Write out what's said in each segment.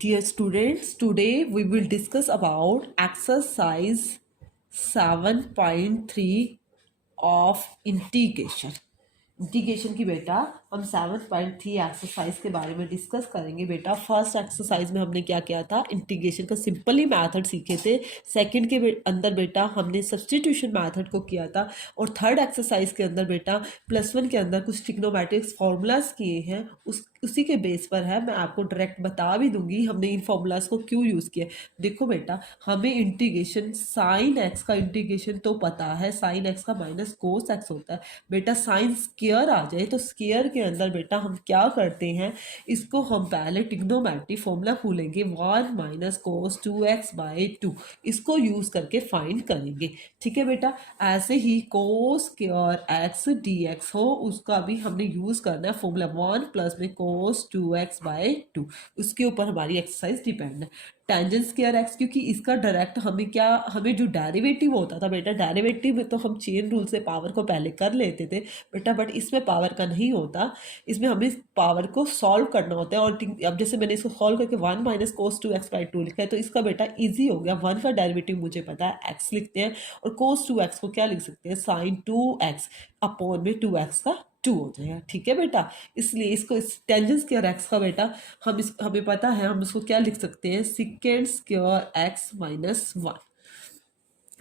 Dear students, today we will discuss about exercise 7.3 of integration. Integration की बेटा हम 7.3 exercise के बारे में डिस्कस करेंगे बेटा। फर्स्ट एक्सरसाइज में हमने क्या किया था, इंटीग्रेशन का सिंपली मेथड सीखे थे। सेकंड के अंदर बेटा हमने सब्स्टिट्यूशन मेथड को किया था। और थर्ड एक्सरसाइज के अंदर बेटा +1 के अंदर कुछ ट्रिग्नोमेट्रिक्स फॉर्मूलाज किए हैं। उसी के बेस पर है, मैं आपको डायरेक्ट बता भी दूंगी हमने इन फॉर्मूलाज को क्यों यूज़ किया। देखो बेटा, हमें इंटीग्रेशन साइन एक्स का इंटीग्रेशन तो पता है, साइन एक्स का माइनस कोस एक्स होता है बेटा। साइन स्क्वायर आ जाए तो स्क्वायर के अंदर बेटा हम क्या करते हैं, इसको हम पहले ट्रिग्नोमेट्री फॉर्मूला खोलेंगे 1 माइनस कोस 2x/2, इसको यूज करके फाइंड करेंगे। ठीक है बेटा, ऐसे ही कोस स्क्वायर एक्स dx हो उसका भी हमने यूज करना है फॉर्मूला 1 प्लस में कोस 2x/2, उसके ऊपर हमारी एक्सरसाइज डिपेंड है। टेंजेंट स्क्वायर एक्स, क्योंकि इसका डायरेक्ट हमें जो डेरिवेटिव होता था बेटा, डेरिवेटिव में तो हम चेन रूल से पावर को पहले कर लेते थे बेटा, बट इसमें पावर का नहीं होता, इसमें हमें पावर को सॉल्व करना होता है। और अब जैसे मैंने इसको सॉल्व करके 1 माइनस कोस 2x/2 लिखा है, तो इसका बेटा ईजी हो गया। 1 का डेरिवेटिव मुझे पता है, एक्स लिखते हैं, और कोस 2x को क्या लिख सकते हैं, साइन 2x अपॉन में 2x का 2 हो जाएगा। ठीक है बेटा, इसलिए इसको इस टेंजेंट स्क्वायर एक्स का बेटा हमें पता है, हम इसको क्या लिख सकते हैं, सेकेंड स्क्वायर एक्स माइनस 1।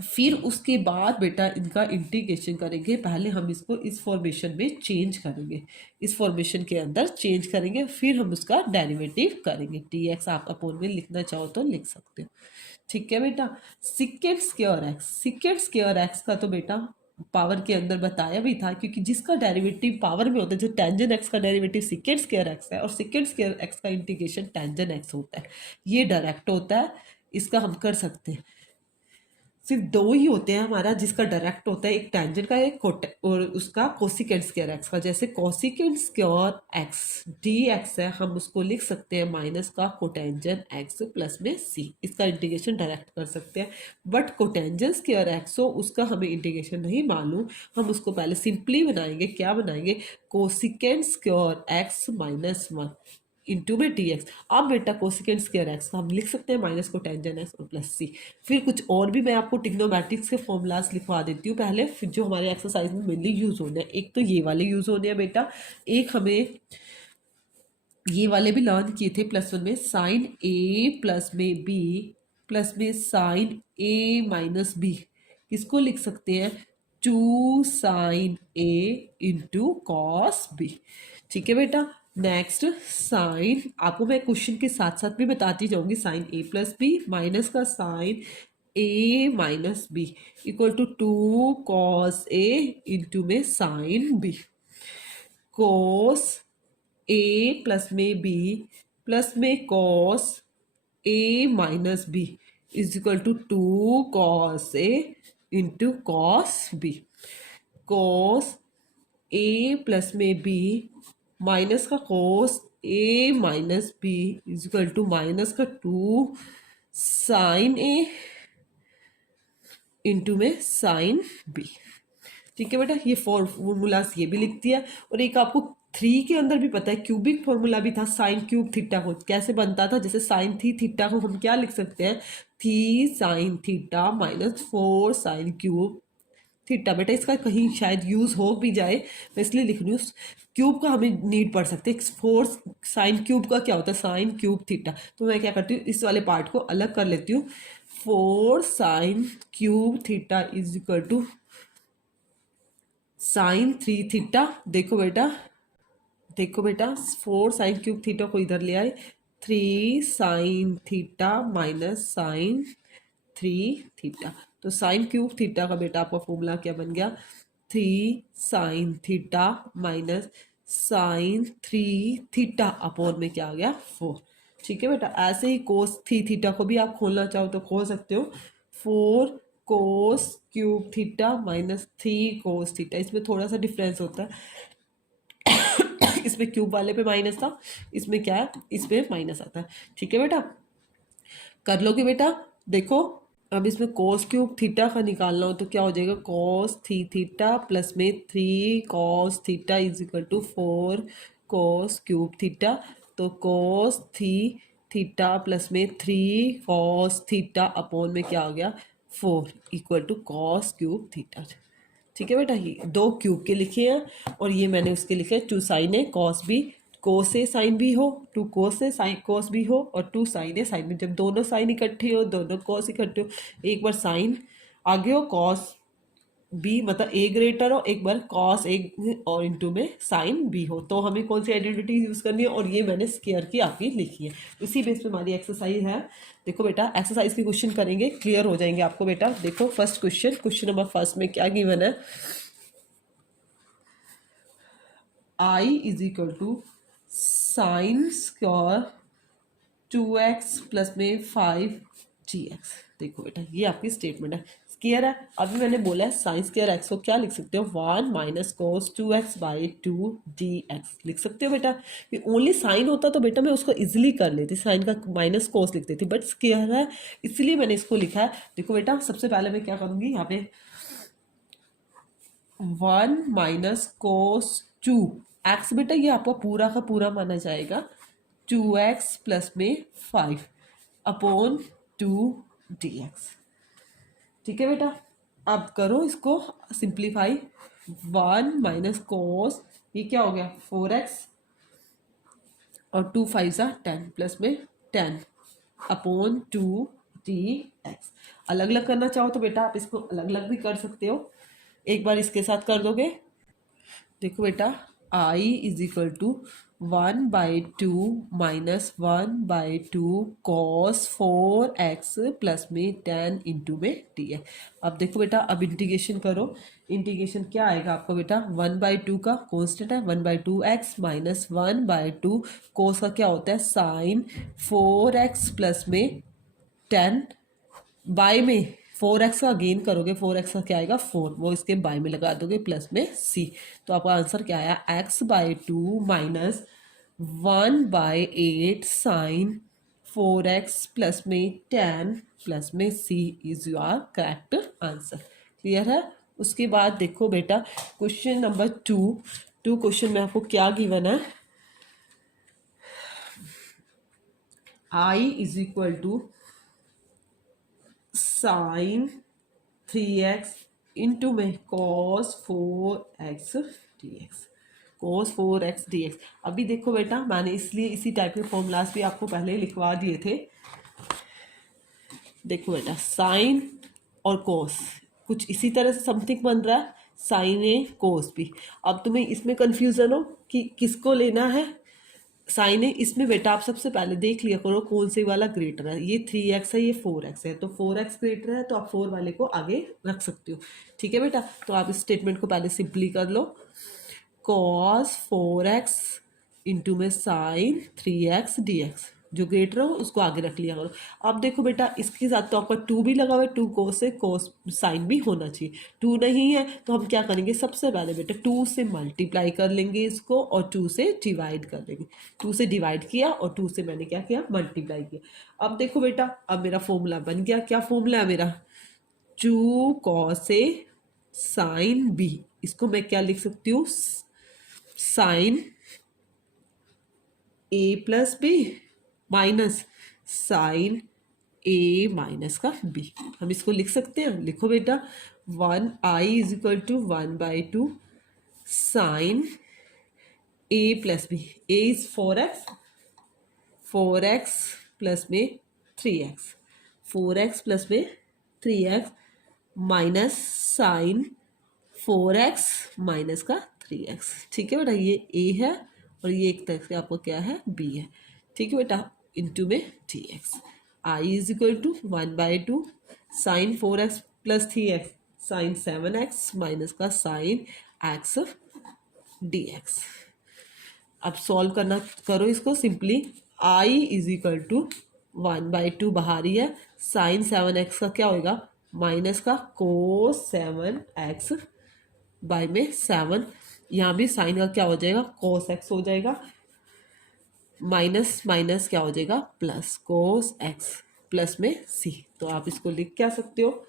फिर उसके बाद बेटा इनका इंटीग्रेशन करेंगे। पहले हम इसको इस फॉर्मेशन में चेंज करेंगे, इस फॉर्मेशन के अंदर चेंज करेंगे, फिर हम उसका डेरिवेटिव करेंगे। dx आप अपोन में लिखना चाहो तो लिख सकते हो। ठीक है बेटा, सेकेंड स्क्वायर एक्स का तो बेटा पावर के अंदर बताया भी था, क्योंकि जिसका डेरिवेटिव पावर में होता है, जो टेंजेंट एक्स का डेरिवेटिव सेकेंड स्क्वायर एक्स है और सेकेंड स्क्वायर एक्स का इंटीग्रेशन टेंजेंट एक्स होता है, ये डायरेक्ट होता है, इसका हम कर सकते हैं। सिर्फ दो ही होते हैं हमारा जिसका डायरेक्ट होता है, एक टेंजेंट का, एक और उसका कोसिकेंट स्क्वायर एक्स का। जैसे कोसिकेंट स्क्वायर एक्स dx है, हम उसको लिख सकते हैं माइनस का कोटेंजेंट एक्स प्लस में c, इसका इंटीग्रेशन डायरेक्ट कर सकते हैं। बट कोटेंजेंट स्क्वायर एक्स हो उसका हमें इंटीग्रेशन नहीं मालूम, हम उसको पहले सिंपली बनाएंगे। क्या बनाएंगे, cosecant square x minus 1 into में dx। अब बेटा कोसिकेंट स्क्वायर एक्स हम लिख सकते हैं माइनस कोटेंजेंट एक्स और प्लस सी। फिर कुछ और भी मैं आपको ट्रिग्नोमेट्रिक्स के फॉर्मूलाज लिखवा देती हूँ पहले, फिर जो हमारे एक्सरसाइज में मेनली यूज होने हैं। एक तो ये वाले यूज होने हैं बेटा, एक हमें ये वाले भी लर्न किए थे +1 में, साइन a प्लस में b प्लस में साइन a माइनस b, इसको लिख सकते हैं 2 sine a into cos b। ठीक है बेटा, नेक्स्ट साइन, आपको मैं क्वेश्चन के साथ साथ भी बताती जाऊंगी, sine a plus b minus का sine a minus b equal to 2 cos a into में sine b, cos a plus में b प्लस में cos a minus b is equal to 2 cos a into cos b, cos a plus में b minus का cos a minus b is equal to minus का 2 sine a into में sine b। ठीक है बेटा, ये formulas ये भी लिख दिया। और एक आपको 3 के अंदर भी पता है, क्यूबिक फॉर्मूला भी था, साइन क्यूब थीटा को कैसे बनता था। जैसे साइन थीटा को हम क्या लिख सकते हैं, 3 sine theta minus 4 sine cube theta. बेटा इसका कहीं शायद यूज हो भी जाए, मैं इसलिए लिख रही हूँ। क्यूब का हमें नीड पड़ सकती है, 4 साइन क्यूब का क्या होता है, साइन क्यूब थीटा। तो मैं क्या करती हूँ, इस वाले पार्ट को अलग कर लेती हूँ, 4 sine cube theta is equal to sine 3 theta. देखो बेटा 4 साइन क्यूब थीटा को इधर ले आए, 3 sine theta minus sine 3 theta. तो साइन क्यूब थीटा का बेटा आपका फॉर्मूला क्या बन गया, 3 sine theta minus sine 3 theta upon में क्या आ गया, 4। ठीक है बेटा, ऐसे ही कोस थीटा को भी आप खोलना चाहो तो खोल सकते हो, 4 cos cube theta minus 3 cos theta. इसमें थोड़ा सा डिफरेंस होता है, इसमें क्यूब वाले पे माइनस था, इसमें क्या है, इसमें माइनस आता है। ठीक है बेटा, कर लोगे बेटा। देखो अब इसमें कोस क्यूब थीटा का निकालना हो तो क्या हो जाएगा, कोस थीटा प्लस में 3 cos theta is equal to 4 cos cube theta. तो कोस थीटा प्लस में 3 कॉस थीटा अपॉन में क्या हो गया 4 equal to cos cube theta. ठीक है बेटा, ये दो क्यूब के लिखे हैं और ये मैंने उसके लिखे two sine A cos B, cos A sine B हो, two cos A sine cos B हो और two sine A sine B. जब दोनों साइन इकट्ठे हो, दोनों कॉस इकट्ठे हो, एक बार साइन आगे हो कॉस बी मतलब ए ग्रेटर हो, एक बार कॉस ए और इनटू में साइन बी हो, तो हमें कौन सी आइडेंटिटी यूज करनी है और ये मैंने स्क्वायर की आपकी लिखी है। इसी बेस पे हमारी एक्सरसाइज है। देखो बेटा एक्सरसाइज के क्वेश्चन करेंगे, क्लियर हो जाएंगे आपको बेटा। देखो first question, question number first में क्या गिवन है, I is equal to sine square 2x plus में 5gx। देखो बेटा ये आपकी स्टेटमेंट है, स्क्वायर है। अभी मैंने बोला है साइन स्क्वायर एक्स को क्या लिख सकते हो, 1 minus cos 2x by 2dx लिख सकते हो बेटा। ये ओनली साइन होता तो बेटा मैं उसको इजीली कर लेती, साइन का माइनस कोस लिख देती, बट स्क्वायर है इसलिए मैंने इसको लिखा है। देखो बेटा सबसे पहले मैं क्या करूँगी, यहाँ पे 1 माइनस कोस 2x बेटा ये आपका पूरा का पूरा माना जाएगा 2x प्लस में 5 अपॉन 2dx। ठीक है बेटा, अब करो इसको सिंप्लीफाई, 1 माइनस कोस ये क्या हो गया 4x और 2 5 सा 10 प्लस में 10 अपॉन 2dx। अलग अलग करना चाहो तो बेटा आप इसको अलग अलग भी कर सकते हो, एक बार इसके साथ कर दोगे। देखो बेटा I is equal to 1/2 minus 1/2 cos 4x plus में 10 इंटू में डी है। अब देखो बेटा अब इंटीग्रेशन करो, इंटीग्रेशन क्या आएगा आपका बेटा, 1/2 का कॉन्स्टेंट है 1/2x माइनस 1/2 कोस का क्या होता है साइन 4x प्लस में 10 बाय में 4x का गेन करोगे, 4x का क्या आएगा 4, वो इसके बाय में लगा दोगे प्लस में c, तो आपका आंसर क्या आया x/2 minus 1/8 sign 4x plus में 10 प्लस में c is your correct answer. Clear है। उसके बाद देखो बेटा क्वेश्चन नंबर 2 क्वेश्चन में आपको क्या गिवन है, i is equal to sine 3x into में cos 4x dx, cos 4x dx। अभी देखो बेटा मैंने इसलिए इसी टाइप के फॉर्मूलाज भी आपको पहले लिखवा दिए थे। देखो बेटा साइन और कॉस कुछ इसी तरह से समथिंग बन रहा है, साइन ए कॉस बी। अब तुम्हें इसमें कंफ्यूजन हो कि किसको लेना है साइन है, इसमें बेटा आप सबसे पहले देख लिया करो कौन से वाला ग्रेटर है, ये 3x है ये 4x है, तो 4x ग्रेटर है तो आप 4 वाले को आगे रख सकते हो। ठीक है बेटा, तो आप इस स्टेटमेंट को पहले सिंपली कर लो, cos 4x इंटू में साइन 3x dx, जो ग्रेटर हो उसको आगे रख लिया करो। अब देखो बेटा इसके साथ तो आपका 2 भी लगा हुआ है, 2 कोस से कोस साइन भी होना चाहिए, 2 नहीं है तो हम क्या करेंगे सबसे पहले बेटा 2 से मल्टीप्लाई कर लेंगे इसको और 2 से डिवाइड कर लेंगे। 2 से डिवाइड किया और 2 से मैंने क्या किया मल्टीप्लाई किया। अब देखो बेटा अब मेरा फॉर्मूला बन गया, क्या फॉर्मूला है मेरा 2 कॉस ए साइन बी, इसको मैं क्या लिख सकती हूँ sine a plus b minus sine A minus का बी, हम इसको लिख सकते हैं। लिखो बेटा 1i is equal to 1/2 sine a plus b, a is 4x plus में 3x, 4x प्लस में 3x minus sign 4x minus का 3x। ठीक है बेटा, ये a है और ये एक तरह से आपको क्या है b है। ठीक है बेटा, इंटू में dx, i is equal to 1/2 sine 4x plus 3x sine 7x minus का साइन x dx। अब सॉल्व करना करो इसको simply, i is equal to 1/2 बाहर ही है, साइन 7x का क्या होगा माइनस का कोस 7x बाय में 7, यहाँ भी साइन का क्या हो जाएगा कोस x हो जाएगा, माइनस माइनस क्या हो जाएगा प्लस कोस x प्लस में c, तो आप इसको लिख क्या सकते हो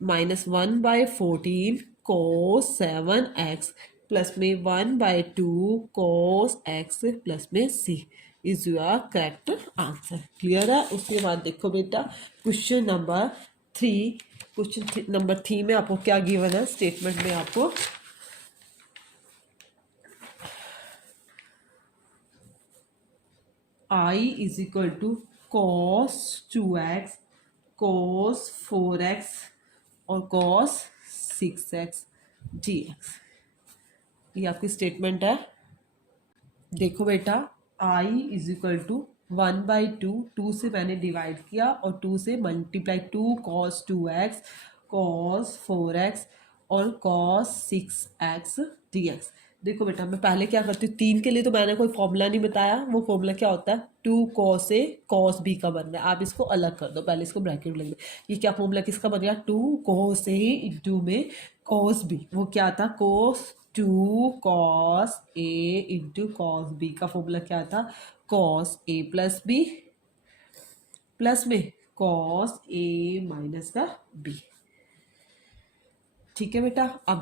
-1/14 कोस 7x प्लस में 1/2 कोस x प्लस में c is your correct answer. Clear है। उसके बाद देखो बेटा क्वेश्चन नंबर 3। क्वेश्चन नंबर 3 में आपको क्या गिवन है स्टेटमेंट में आपको I is equal to cos 2x cos 4x और cos 6x dx। ये आपकी स्टेटमेंट है। देखो बेटा I इज इक्वल टू 1/2, 2 से मैंने डिवाइड किया और 2 से multiply, 2 cos 2x cos 4x और cos 6x dx। देखो बेटा मैं पहले क्या करती हूँ, 3 के लिए तो मैंने कोई फॉर्मूला नहीं बताया। वो फॉर्मूला क्या होता है, 2 cos ए cos b का बन रहा है। आप इसको अलग कर दो, पहले इसको ब्रैकेट लग दो। ये क्या फॉर्मूला किसका बन गया, 2 cos ए इंटू में cos b। वो क्या था, cos 2 cos a into cos b का फॉर्मूला क्या था, cos a plus b plus में cos a माइनस का b। ठीक है बेटा। अब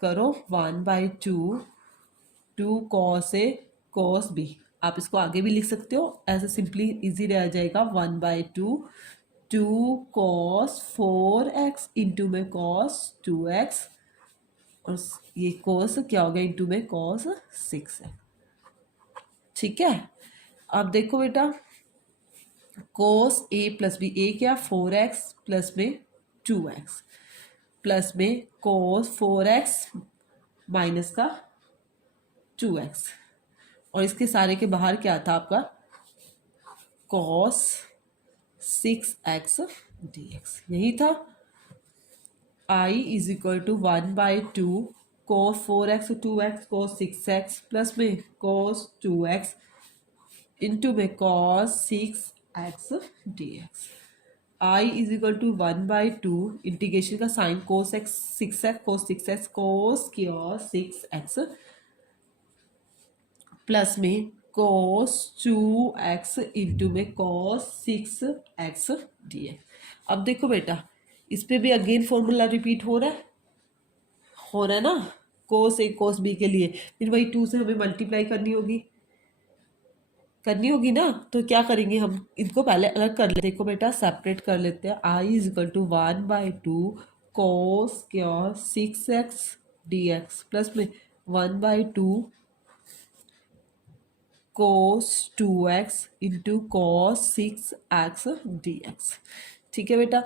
करो 1/2 2 cos a cos b। आप इसको आगे भी लिख सकते हो, ऐसे सिंपली इजी रह जाएगा। 1/2 2 cos 4x इंटू में cos 2x और ये cos क्या हो गया इंटू में cos 6x। ठीक है। अब देखो बेटा cos a plus b, a क्या 4x प्लस में 2x प्लस में cos 4x माइनस का 2x और इसके सारे के बाहर क्या था आपका cos 6x dx। यही था। I is equal to 1/2 cos 4x 2x cos 6x plus में cos 2x इंटू में cos 6x dx। I is equal to 1/2 integration का sine cos x 6x cos 6x cos 6x plus में cos 2x into में cos 6x dx। अब देखो बेटा इस पे भी अगेन फॉर्मूला रिपीट हो रहा है ना, cos a cos b के लिए। फिर वही 2 से हमें मल्टीप्लाई करनी होगी ना। तो क्या करेंगे हम, इनको पहले अलग कर लेते। देखो बेटा सेपरेट कर लेते हैं। I is equal to 1/2 cos 6x dx plus में 1/2 cos 2x into cos 6x dx। ठीक है बेटा।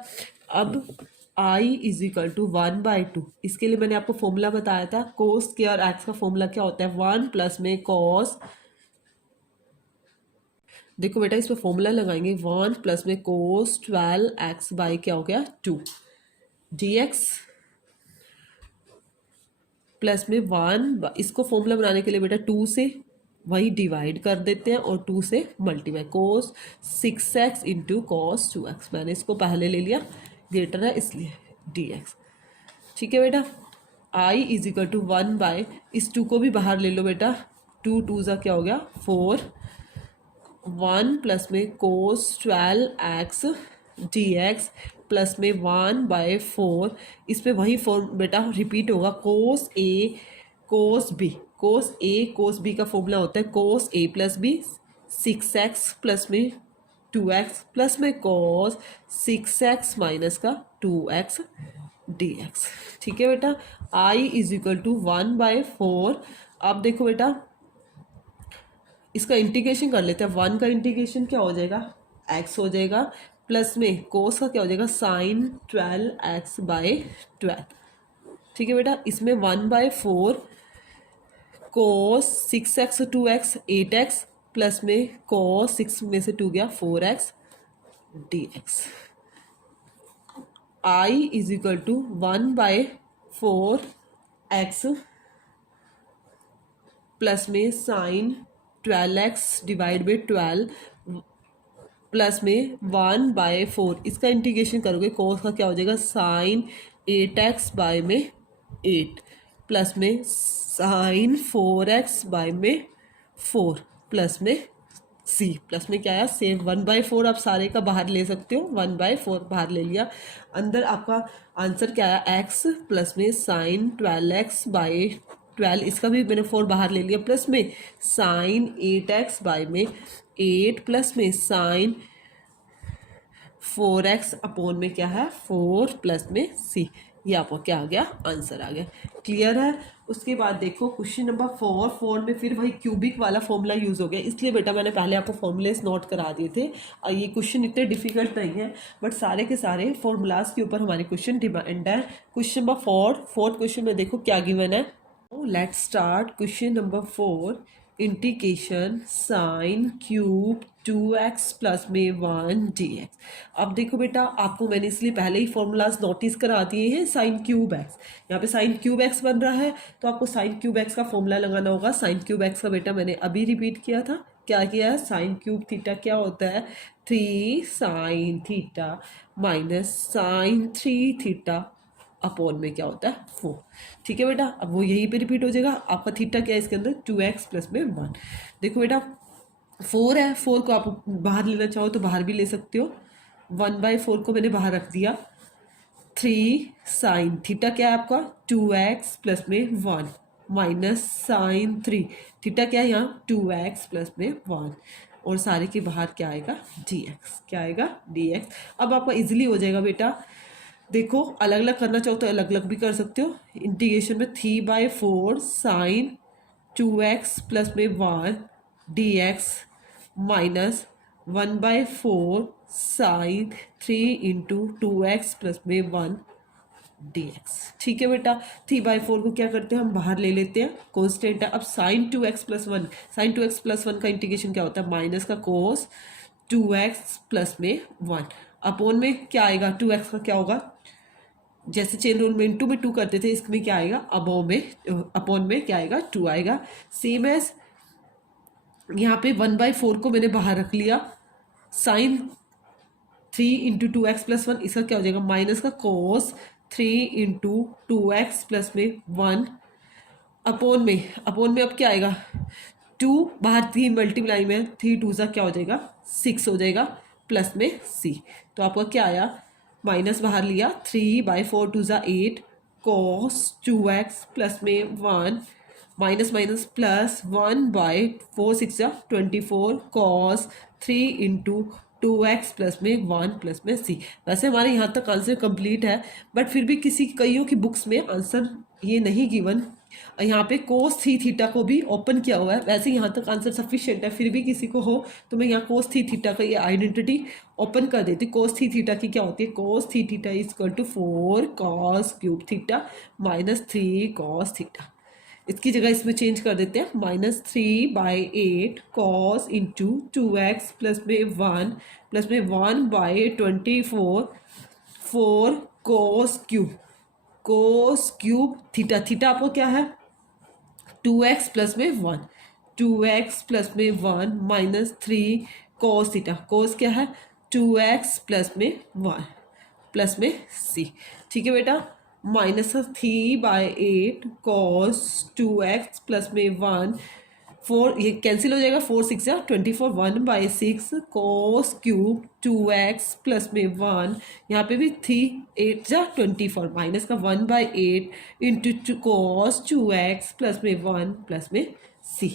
अब I इज इक्वल टू 1/2, इसके लिए मैंने आपको फॉर्मूला बताया था cos स्क्वायर x का फॉर्मूला क्या होता है 1 प्लस में cos। देखो बेटा इस पर फॉर्मूला लगाएंगे 1 प्लस में cos 12x बाई क्या हो गया 2 dx प्लस में 1। इसको फॉर्मूला बनाने के लिए बेटा 2 से वही डिवाइड कर देते हैं और 2 से multiply cos 6x into cos 2x। मैंने इसको पहले ले लिया, ग्रेटर है इसलिए dx। ठीक है बेटा। I इज इक्वल टू 1 इस 2 को भी बाहर ले लो बेटा, 2 2 ज़ा क्या हो गया 4 1 प्लस में cos 12x dx प्लस में 1/4। इस पे वही फॉर्म बेटा रिपीट होगा cos a cos b। cos a cos b का फॉर्मूला होता है cos a plus b 6x plus में 2x प्लस में cos 6x माइनस का 2x dx। ठीक है बेटा। I is equal to 1/4। अब देखो बेटा इसका इंटीग्रेशन कर लेते हैं। 1 का इंटीग्रेशन क्या हो जाएगा x हो जाएगा प्लस में cos का क्या हो जाएगा sin 12x/12। ठीक है बेटा। इसमें 1/4 cos 6x 2x 8x plus में cos 6 में से 2 गया 4x dx। I is equal to 1/4 x plus में sine 12x divide by 12 plus में 1/4। इसका इंटीग्रेशन करोगे cos का क्या हो जाएगा साइन 8x बाय में 8 प्लस में साइन 4x बाय में 4 प्लस में c प्लस में क्या आया सेम 1/4। आप सारे का बाहर ले सकते हो, 1/4 बाहर ले लिया। अंदर आपका आंसर क्या आया x प्लस में साइन 12x बाय 12, इसका भी मैंने 4 बाहर ले लिया प्लस में साइन 8x बाय में 8 प्लस में साइन 4x अपॉन में क्या है 4 प्लस में c। ये आपको क्या आ गया, आंसर आ गया। क्लियर है। उसके बाद देखो क्वेश्चन नंबर 4 में फिर वही क्यूबिक वाला फॉर्मूला यूज़ हो गया, इसलिए बेटा मैंने पहले आपको फॉर्मूलेस नोट करा दिए थे। और ये क्वेश्चन इतने डिफिकल्ट नहीं है, बट सारे के सारे फॉर्मूलाज के ऊपर हमारे क्वेश्चन डिपेंड है। क्वेश्चन नंबर 4 क्वेश्चन में देखो क्या गिवन है। Let's start question number 4। Integration sine cube 2x plus में 1 dx। अब देखो बेटा, आपको मैंने इसलिए पहले ही फॉर्मूलाज नोटिस करा दिए हैं। साइन क्यूब एक्स, यहाँ पे साइन क्यूब एक्स बन रहा है, तो आपको साइन क्यूब एक्स का फॉर्मूला लगाना होगा। साइन क्यूब एक्स का बेटा मैंने अभी रिपीट किया था। क्या किया है, साइन क्यूब थीटा क्या होता है 3 sine theta minus sine 3 theta upon में क्या होता है 4। ठीक है बेटा, अब वो यहीं पे रिपीट हो जाएगा। आपका थीटा क्या है इसके अंदर 2x प्लस में 1। देखो बेटा 4 है, 4 को आप बाहर लेना चाहो तो बाहर भी ले सकते हो। 1/4 को मैंने बाहर रख दिया। 3 साइन थीटा क्या है आपका 2x प्लस में 1 माइनस साइन 3 थीटा क्या है यहाँ 2x प्लस में 1, और सारे के बाहर क्या आएगा dx। क्या आएगा dx। अब आपका इजीली हो जाएगा बेटा। देखो अलग अलग करना चाहो तो अलग अलग भी कर सकते हो। इंटीग्रेशन में 3/4 साइन 2x प्लस में 1 dx minus 1/4 sine 3 into 2x plus में 1 dx। ठीक है बेटा, 3/4 को क्या करते हैं हम बाहर ले लेते हैं, कॉन्स्टेंट है। अब sign 2x plus 1, sign 2x plus 1 का इंटीग्रेशन क्या होता है माइनस का कोस 2x प्लस में 1 अपॉन में क्या आएगा 2x का क्या होगा, जैसे चेन रूल में इंटू में 2 करते थे, इसमें क्या आएगा अबो में अपॉन में क्या आएगा 2 आएगा। सेम एज यहाँ पे 1/4 को मैंने बाहर रख लिया। साइन 3 इंटू 2x प्लस 1, इसका क्या हो जाएगा माइनस का कोस 3 इंटू 2x प्लस में 1 अपॉन में अब क्या आएगा 2 बाहर 3 मल्टीप्लाई में 3 2 सा क्या हो जाएगा 6 हो जाएगा प्लस में c। तो आपका क्या आया, माइनस बाहर लिया 3/4 2 ज़ा 8 कॉस 2x प्लस में 1 माइनस माइनस प्लस 1/4 6 ज़ा 24 कॉस 3 इंटू 2x प्लस में 1 प्लस में c। वैसे हमारे यहाँ तक आंसर कंप्लीट है, बट फिर भी कईयों की बुक्स में आंसर ये नहीं गिवन। यहाँ पे कोस 3 थीटा को भी ओपन किया हुआ है। वैसे यहाँ तक आंसर सफिशिएंट है, फिर भी किसी को हो तो मैं यहाँ कोस 3 थीटा का ये आइडेंटिटी ओपन कर देती। कोस 3 थीटा की क्या होती है, cos 3 theta is equal to 4 cos cube theta minus 3 cos theta. इसकी जगह इसमें चेंज कर देते हैं, -3/8 कॉस इंटू 2x प्लस में 1 प्लस में 1/24 4 कोस क्यूब थीटा। थीटा आपको क्या है 2x प्लस में 1 2x प्लस में 1 माइनस 3 कोस थीटा। कोस क्या है 2x प्लस में 1 प्लस में c। ठीक है बेटा, -3/8 कॉस 2x प्लस में 1 4 ये कैंसिल हो जाएगा, 4 6 या 24 1/6 कोस क्यूब 2x प्लस में 1, यहाँ पे भी 3 8 या 24 माइनस का 1/8 इंटू कोस 2x प्लस में 1 प्लस में c।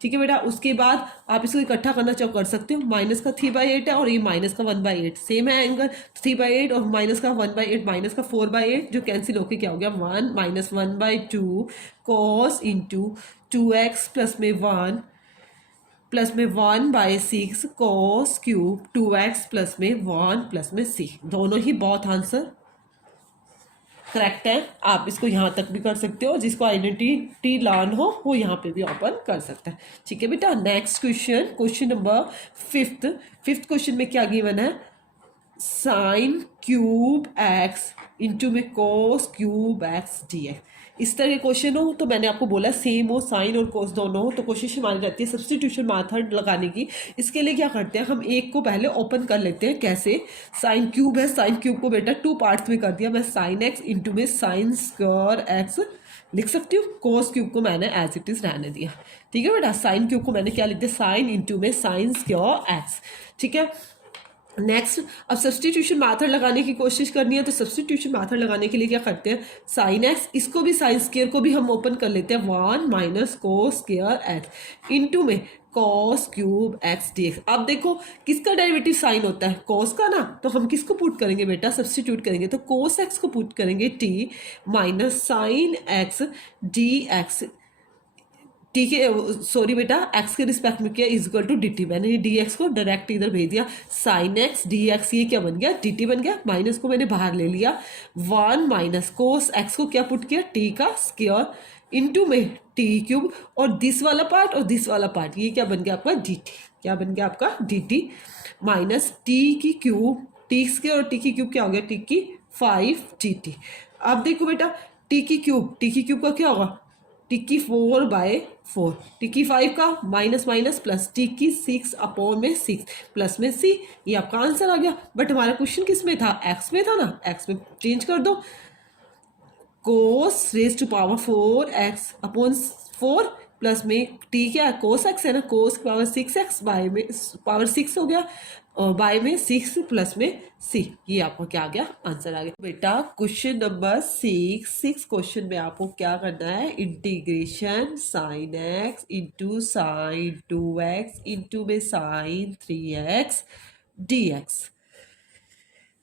ठीक है बेटा, उसके बाद आप इसको इकट्ठा करना चाहो कर सकते हो। माइनस का 3/8 है और ये माइनस का 1/8 सेम है एंगल, 3/8 और माइनस का 1/8 माइनस का 4/8 जो कैंसिल होके क्या हो गया 1 minus 1/2 cos into 2x plus में 1 प्लस में 1/6 कॉस क्यूब 2x प्लस में 1 प्लस में c। दोनों ही बहुत आंसर करेक्ट है। आप इसको यहाँ तक भी कर सकते हो, जिसको आइडेंटिटी लर्न हो वो यहाँ पे भी ओपन कर सकता है। ठीक है बेटा, next question number 5th question में क्या गिवन है, साइन क्यूब एक्स इंटू में कोस क्यूब एक्स dx। इस तरह के क्वेश्चन हो तो मैंने आपको बोला सेम हो, साइन और कोस दोनों हो तो कोशिश हमारी रहती है सब्सटीट्यूशन मेथड लगाने की। इसके लिए क्या करते हैं हम एक को पहले ओपन कर लेते हैं। कैसे, साइन क्यूब है, साइन क्यूब को बेटा 2 पार्ट्स में कर दिया मैं, साइन एक्स इंटू में साइन स्क्वायर एक्स लिख सकती हूँ। कोस क्यूब को मैंने एज इट इज रहने दिया। ठीक है बेटा, साइन क्यूब को मैंने क्या लिख दिया, साइन इंटू में साइन स्क्वायर एक्स। ठीक है, नेक्स्ट, अब सब्सटीट्यूशन मेथड लगाने की कोशिश करनी है, तो सब्सटीट्यूशन मेथड लगाने के लिए क्या करते हैं, साइन एक्स, इसको भी साइन स्क्वायर को भी हम ओपन कर लेते हैं, 1 minus cos square x into में cos cube x d x. अब देखो किसका डेरिवेटिव साइन होता है, कोस का ना, तो हम किसको पुट करेंगे बेटा, सब्सटीट्यूट करेंगे, तो कोस एक्स को पुट करेंगे t minus sine x d x, ठीक है, सॉरी बेटा, एक्स के रिस्पेक्ट में किया is equal to d t, मैंने डी एक्स को डायरेक्ट इधर भेज दिया, साइन एक्स डी एक्स ये क्या बन गया, डी टी बन गया, माइनस को मैंने बाहर ले लिया, 1 माइनस कोस एक्स को क्या पुट किया, टी का स्क्वायर इंटू में टी क्यूब, और दिस वाला पार्ट और दिस वाला पार्ट ये क्या बन गया आपका डी टी, क्या बन गया आपका डी टी माइनस टी की क्यूब, टी स्क्वायर और टी की क्यूब क्या हो गया, टी की 5 टी टी। अब देखो बेटा टी की क्यूब का क्या होगा, टिक्की 4/4, टिक्की 5 का माइनस माइनस प्लस, टिक्की 6 अपॉन में 6 प्लस में सी, ये आपका आंसर आ गया। बट हमारा क्वेश्चन किस में था, एक्स में था ना, एक्स में चेंज कर दो, cos raise to power 4x upon 4 plus में टी क्या है, कोस एक्स है ना, कोस की पावर 6x बाय में पावर 6 हो गया, और बाय में 6 प्लस में सी, ये आपको क्या आ गया, आंसर आ गया। बेटा क्वेश्चन नंबर 6 क्वेश्चन में आपको क्या करना है, integration sign x into sine 2x into में साइन 3x dx।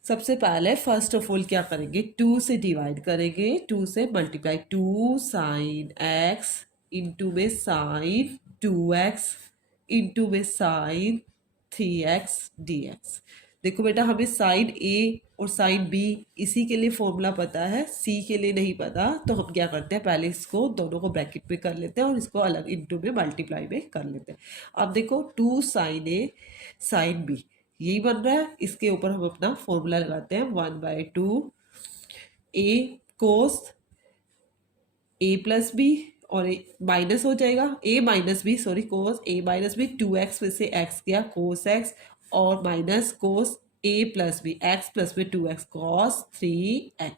सबसे पहले फर्स्ट ऑफ ऑल क्या करेंगे, 2 से डिवाइड करेंगे, 2 से मल्टीप्लाई, 2 साइन एक्स इंटू में साइन 2x इंटू में साइन 3x dx। देखो बेटा हमें साइन ए और साइन बी इसी के लिए फॉर्मूला पता है, सी के लिए नहीं पता, तो हम क्या करते हैं, पहले इसको दोनों को ब्रैकेट में कर लेते हैं और इसको अलग इंटू में मल्टीप्लाई में कर लेते हैं। अब देखो 2 साइन ए साइन बी यही बन रहा है, इसके ऊपर हम अपना फॉर्मूला लगाते हैं, 1/2 ए कोस ए प्लस बी, और माइनस हो जाएगा ए माइनस बी, सॉरी कोस ए माइनस बी, 2x में से x गया कोस x, और माइनस कोस ए प्लस बी, एक्स प्लस में 2x कॉस 3x,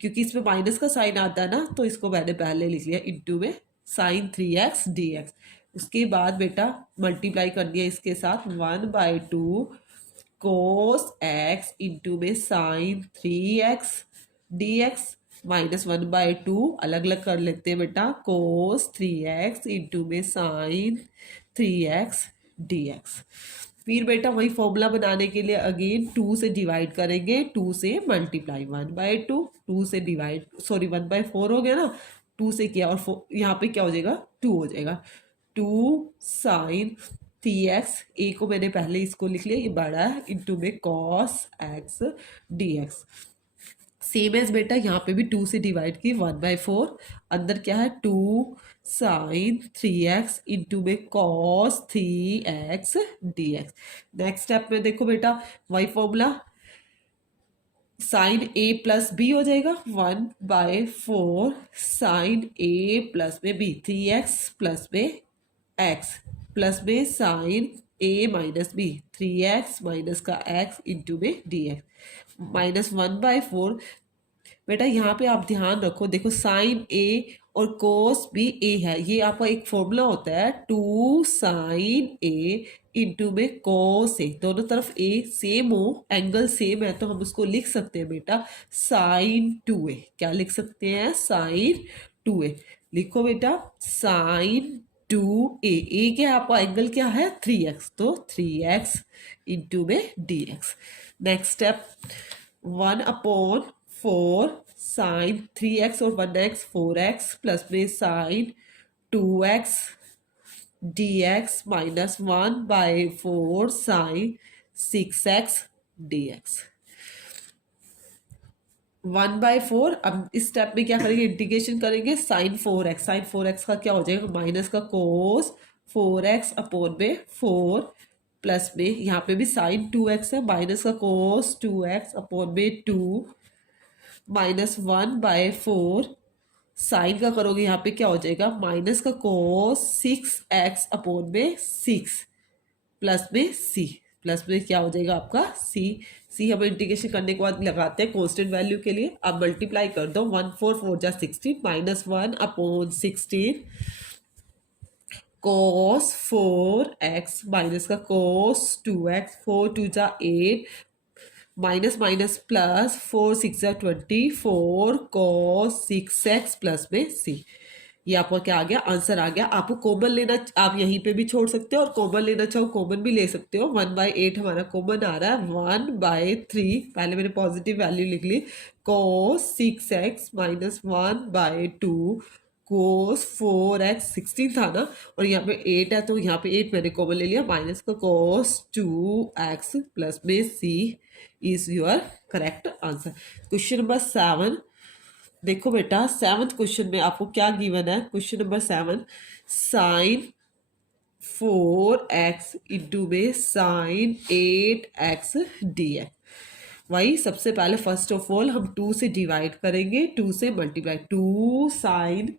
क्योंकि इसमें माइनस का साइन आता है ना, तो इसको मैंने पहले लिख लिया इंटू में साइन 3x dx। उसके बाद बेटा मल्टीप्लाई कर दिया इसके साथ, 1/2 कोस एक्स इंटू में साइन 3x dx माइनस 1/2 अलग अलग कर लेते हैं बेटा, कोस 3x इंटू में साइन 3x dx। फिर बेटा वही फॉर्मूला बनाने के लिए अगेन 2 से डिवाइड करेंगे, 2 से मल्टीप्लाई, 1/2, 2 से डिवाइड, सॉरी 1/4 हो गया ना, 2 से किया, और यहाँ पे क्या हो जाएगा, 2 हो जाएगा, 2 साइन 3x, ए को मैंने पहले इसको लिख लिया, ये बड़ा है, इंटू में cos x dx। Same as बेटा यहाँ पे भी 2 से डिवाइड की, 1/4, अंदर क्या है 2 साइन 3x इंटू में cos 3x dx। Next step में देखो बेटा वही formula, sign a plus B हो जाएगा, 1/4 साइन ए प्लस में बी, 3x प्लस में x प्लस में साइन ए माइनस बी, 3x माइनस का x इंटू में dx माइनस 1/4। बेटा यहाँ पे आप ध्यान रखो, देखो साइन ए और कोस भी ए है, ये आपका एक फॉर्मूला होता है, 2 साइन ए इंटू में कोस ए, दोनों तरफ ए सेम हो, एंगल सेम है, तो हम उसको लिख सकते हैं बेटा साइन 2a, क्या लिख सकते हैं, साइन 2a, लिखो बेटा साइन 2a, ए क्या आपका एंगल क्या है 3x, तो 3x इंटू में dx। Next step 1/4 sign 3x और 1x 4x प्लस में sine 2x dx minus 1/4 sine 6x dx। 1/4, अब इस स्टेप में क्या करेंगे, इंटीग्रेशन करेंगे, साइन 4x, साइन 4x का क्या हो जाएगा, माइनस का कोस 4x अपॉन में 4 प्लस में यहाँ पे भी साइन 2x है, माइनस का कोस 2x अपॉन में 2 माइनस 1/4 साइन का करोगे यहाँ पे क्या हो जाएगा, माइनस का कोस 6x अपॉन में 6 प्लस में c, प्लस में क्या हो जाएगा आपका c हम इंटीग्रेशन करने के बाद लगाते हैं कांस्टेंट वैल्यू के लिए। अब मल्टीप्लाई कर दो, 1/4 4 जा 16 माइनस 1/16 cos 4x माइनस का cos 2x, 4 2 8 minus minus plus 4 6 24 cos 6x plus में c। ये आपका क्या आ गया, आंसर आ गया। आपको कॉमन लेना, आप यहीं पे भी छोड़ सकते हो और कॉमन लेना चाहो कॉमन भी ले सकते हो। 1/8 हमारा कॉमन आ रहा है, 1/3 पहले मैंने पॉजिटिव वैल्यू लिख ली, cos 6x minus 1/2 cos 4x 16 था ना, और यहाँ पे 8 है तो यहाँ पे 8 मैंने कॉमन ले लिया, माइनस का cos 2x प्लस में c is your correct answer. Question number 7 देखो बेटा, 7th क्वेश्चन में आपको क्या गिवन है। Question number 7, sine 4x into में साइन 8x डी है। वही सबसे पहले फर्स्ट ऑफ ऑल हम 2 से डिवाइड करेंगे, 2 से मल्टीप्लाई, 2 साइन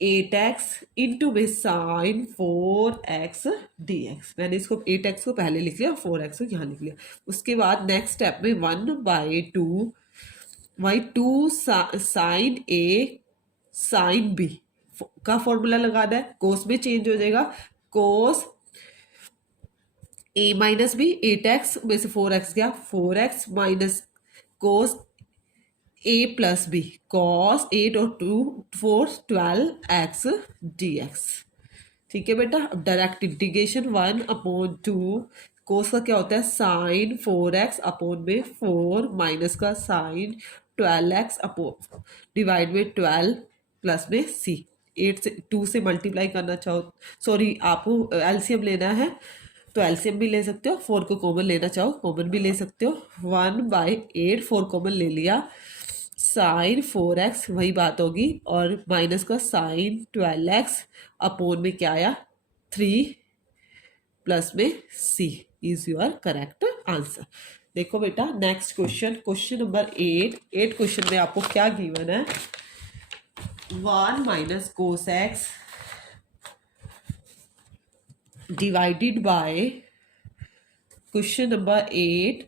8x इंटू में साइन 4x dx। मैंने इसको 8x को पहले लिख लिया, 4x को यहाँ लिख लिया। उसके बाद नेक्स्ट स्टेप में 1/2 Y 2 sign A sine B का फॉर्मूला लगाना है, कोस में चेंज हो जाएगा, कोस ए माइनस बी, 8x में से 4x गया, 4x माइनस कोस ए प्लस बी, कॉस 8 और 2 4 12x dx। ठीक है बेटा, अब डायरेक्ट इंटीग्रेशन 1/2 कोस का क्या होता है, साइन 4x अपॉन में 4 माइनस का साइन 12x अपॉन डिवाइड में 12 प्लस में c। 8 से 2 से मल्टीप्लाई करना चाहो, सॉरी आपको एलसीएम लेना है तो एलसीएम भी ले सकते हो, 4 को कॉमन लेना चाहो कॉमन भी ले सकते हो। 1/8 4 कॉमन ले लिया, साइन 4x वही बात होगी, और माइनस का साइन 12x अपॉन में क्या आया 3 प्लस में c is your correct answer. देखो बेटा next question, question number 8 question में आपको क्या गिवन है, 1 minus cos x divided by, question number 8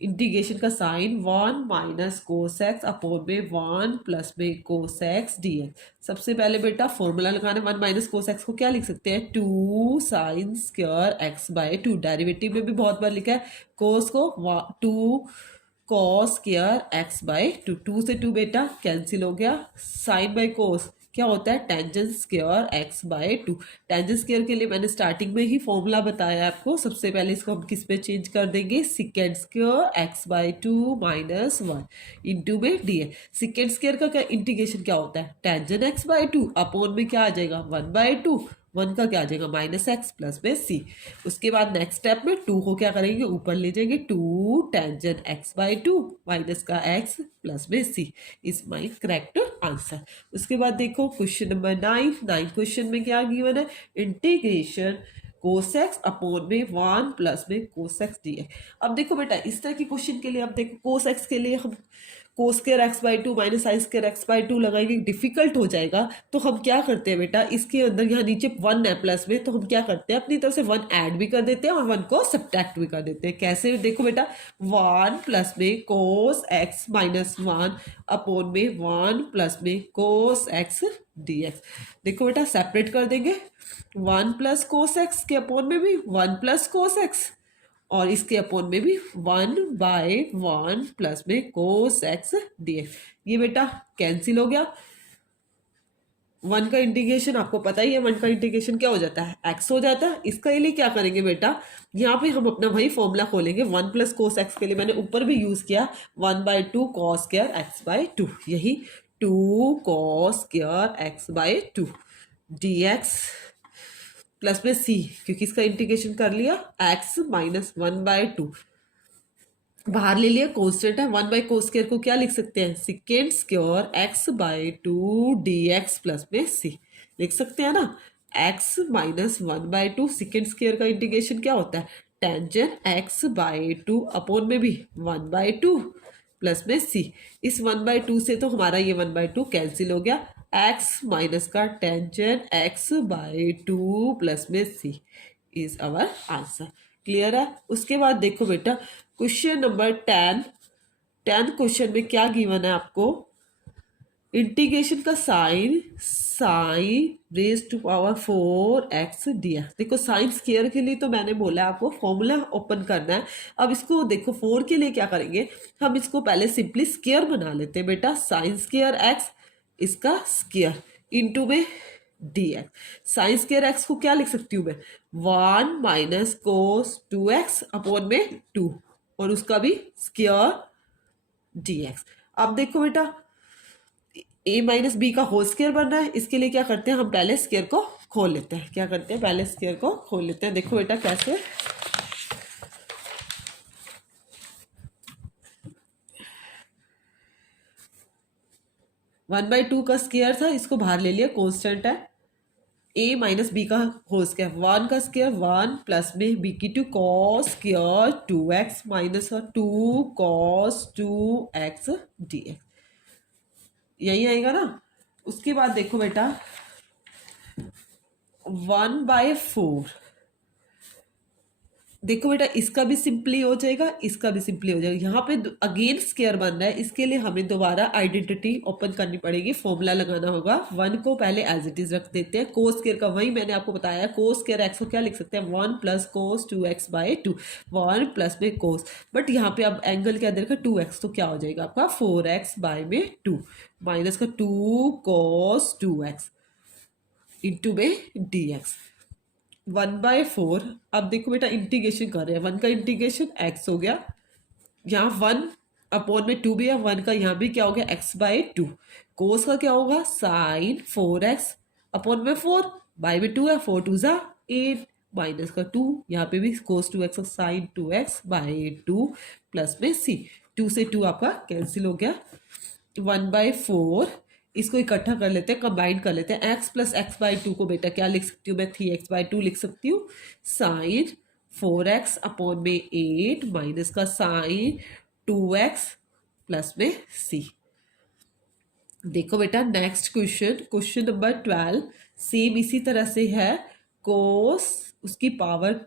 integration का sine 1 minus cos x upon में 1 प्लस में कोस एक्स डी एक्स। सबसे पहले बेटा फॉर्मूला लगाना, 1 माइनस कोस एक्स को क्या लिख सकते हैं, 2 sine square x by 2। Derivative में भी बहुत बार लिखा है, कोस को 2 कॉस स्क्वायर एक्स बाय 2, 2 से 2 बेटा कैंसिल हो गया, साइन बाय कोस क्या होता है, tangent square x by 2। Tangent square के लिए मैंने स्टार्टिंग में ही फॉर्मूला बताया आपको। सबसे पहले इसको हम किस पे चेंज कर देंगे, secant square x by 2 minus 1 into में डी है। सिकेंड स्क्वायर का क्या इंटीग्रेशन क्या होता है, टेंजेंट एक्स बाय 2 अपॉन में क्या आ जाएगा 1/2, 1 का क्या आ जाएगा माइनस एक्स प्लस में सी। उसके बाद नेक्स्ट स्टेप में 2 को क्या करेंगे ऊपर ले जाएंगे, 2 टेंजेंट एक्स बाय 2 माइनस का एक्स प्लस में c is my correct answer. उसके बाद देखो क्वेश्चन नंबर 9 क्वेश्चन में क्या गिवन है, इंटीग्रेशन कोसेक्स अपॉन में 1 प्लस में कोसेक्स डी है। अब देखो बेटा इस तरह के क्वेश्चन के लिए, अब देखो कोसेक्स के लिए हम कोस square x by 2 minus sign square x by 2 लगाएंगे, डिफिकल्ट हो जाएगा। तो हम क्या करते हैं बेटा, इसके अंदर यहाँ नीचे 1 है प्लस में, तो हम क्या करते हैं अपनी तरफ से 1 ऐड भी कर देते हैं और 1 को सब्ट्रैक्ट भी कर देते हैं। कैसे, देखो बेटा 1 प्लस में कोस एक्स माइनस 1 अपॉन में 1 प्लस में कोस एक्स डी एक्स। देखो बेटा सेपरेट कर देंगे, 1 प्लस कोस एक्स के अपॉन में भी 1 प्लस कोस एक्स, और इसके अपॉन में भी 1/1 प्लस में कोस एक्स dx। ये बेटा कैंसिल हो गया। 1 का इंटीग्रेशन आपको पता ही है, 1 का इंटीग्रेशन क्या हो जाता है, x हो जाता है। इसका लिए क्या करेंगे बेटा, यहाँ पे हम अपना वही फॉर्मूला खोलेंगे, 1 प्लस कोस एक्स के लिए मैंने ऊपर भी यूज किया 1/2 कॉस स्क्वायर एक्स बाय 2, यही 2 cos square x by 2 dx plus में सी, क्योंकि इसका इंटीग्रेशन कर लिया x माइनस 1/2 बाहर ले लिया, कॉन्स्टेंट है 1 बाई कोस स्क्वायर को क्या लिख सकते हैं, secant square x by 2 dx plus में c लिख सकते हैं ना। x माइनस 1/2 सिकेंड स्क्वायर का इंटीग्रेशन क्या होता है, टेंजेंट x बाई 2 अपॉन में भी 1/2 प्लस में c। इस 1/2 से तो हमारा ये 1/2 कैंसिल हो गया, x माइनस का टेंजेंट x बाई 2 प्लस में c is our answer. Clear है। उसके बाद देखो बेटा क्वेश्चन नंबर 10 क्वेश्चन में क्या गिवन है आपको, इंटीग्रेशन का sine raise to power 4x dx। देखो साइन स्क्वायर के लिए तो मैंने बोला आपको फॉर्मूला ओपन करना है। अब इसको देखो 4 के लिए क्या करेंगे, हम इसको पहले सिंपली स्क्वायर बना लेते हैं बेटा। साइन स्क्वायर x इसका स्क्वायर इनटू में dx। साइन स्क्वायर x को क्या लिख सकती हूँ मैं, 1 माइनस कोस 2x अपॉन में 2 और उसका भी स्क्वायर dx। अब देखो बेटा a माइनस बी का होल स्क्वायर बनना है, इसके लिए क्या करते हैं हम पहले स्क्वायर को खोल लेते हैं। क्या करते हैं, पहले स्क्वायर को खोल लेते हैं। देखो बेटा कैसे, वन बाई टू का स्क्वायर था, इसको बाहर ले लिया, कांस्टेंट है। a माइनस बी का होल स्क्वायर, वन का स्क्वायर 1 प्लस में b की 2 cos square 2x minus 2 cos 2x dx, यही आएगा ना। उसके बाद देखो बेटा 1/4, देखो बेटा इसका भी सिंपली हो जाएगा, इसका भी सिंपली हो जाएगा। यहाँ पे अगेन स्क्वायर बन रहा है, इसके लिए हमें दोबारा आइडेंटिटी ओपन करनी पड़ेगी, फॉर्मूला लगाना होगा। 1 को पहले एज इट इज रख देते हैं। कोस स्क्वायर का वही मैंने आपको बताया, कोस स्क्वायर एक्स को क्या लिख सकते हैं, 1 प्लस कोस 2x/2, 1 प्लस में कोस, बट यहाँ पे अब एंगल के अंदर का 2x, तो क्या हो जाएगा आपका 4x/2 माइनस का 2 कॉस 2x इंटू में dx 1/4। अब देखो बेटा इंटीग्रेशन कर रहे हैं, 1 का इंटीग्रेशन x हो गया, यहाँ 1 अपॉन में 2 भी है, 1 का यहाँ भी क्या हो गया x/2। कोस का क्या होगा साइन 4x अपॉन में 4, बाई में 2 है, 4 2 ज़ा 8 माइनस का 2, यहाँ पे भी कोस 2x साइन 2x/2 प्लस में c, 2 से 2 आपका कैंसिल हो गया। 1/4, इसको इकट्ठा कर लेते हैं, कंबाइन कर लेते हैं। x प्लस x/2 को बेटा क्या लिख सकती हूँ मैं, 3x/2 लिख सकती हूँ। साइन 4x अपॉन में 8 माइनस का साइन 2x प्लस में c। देखो बेटा next question, question number 12 same इसी तरह से है, कोस उसकी पावर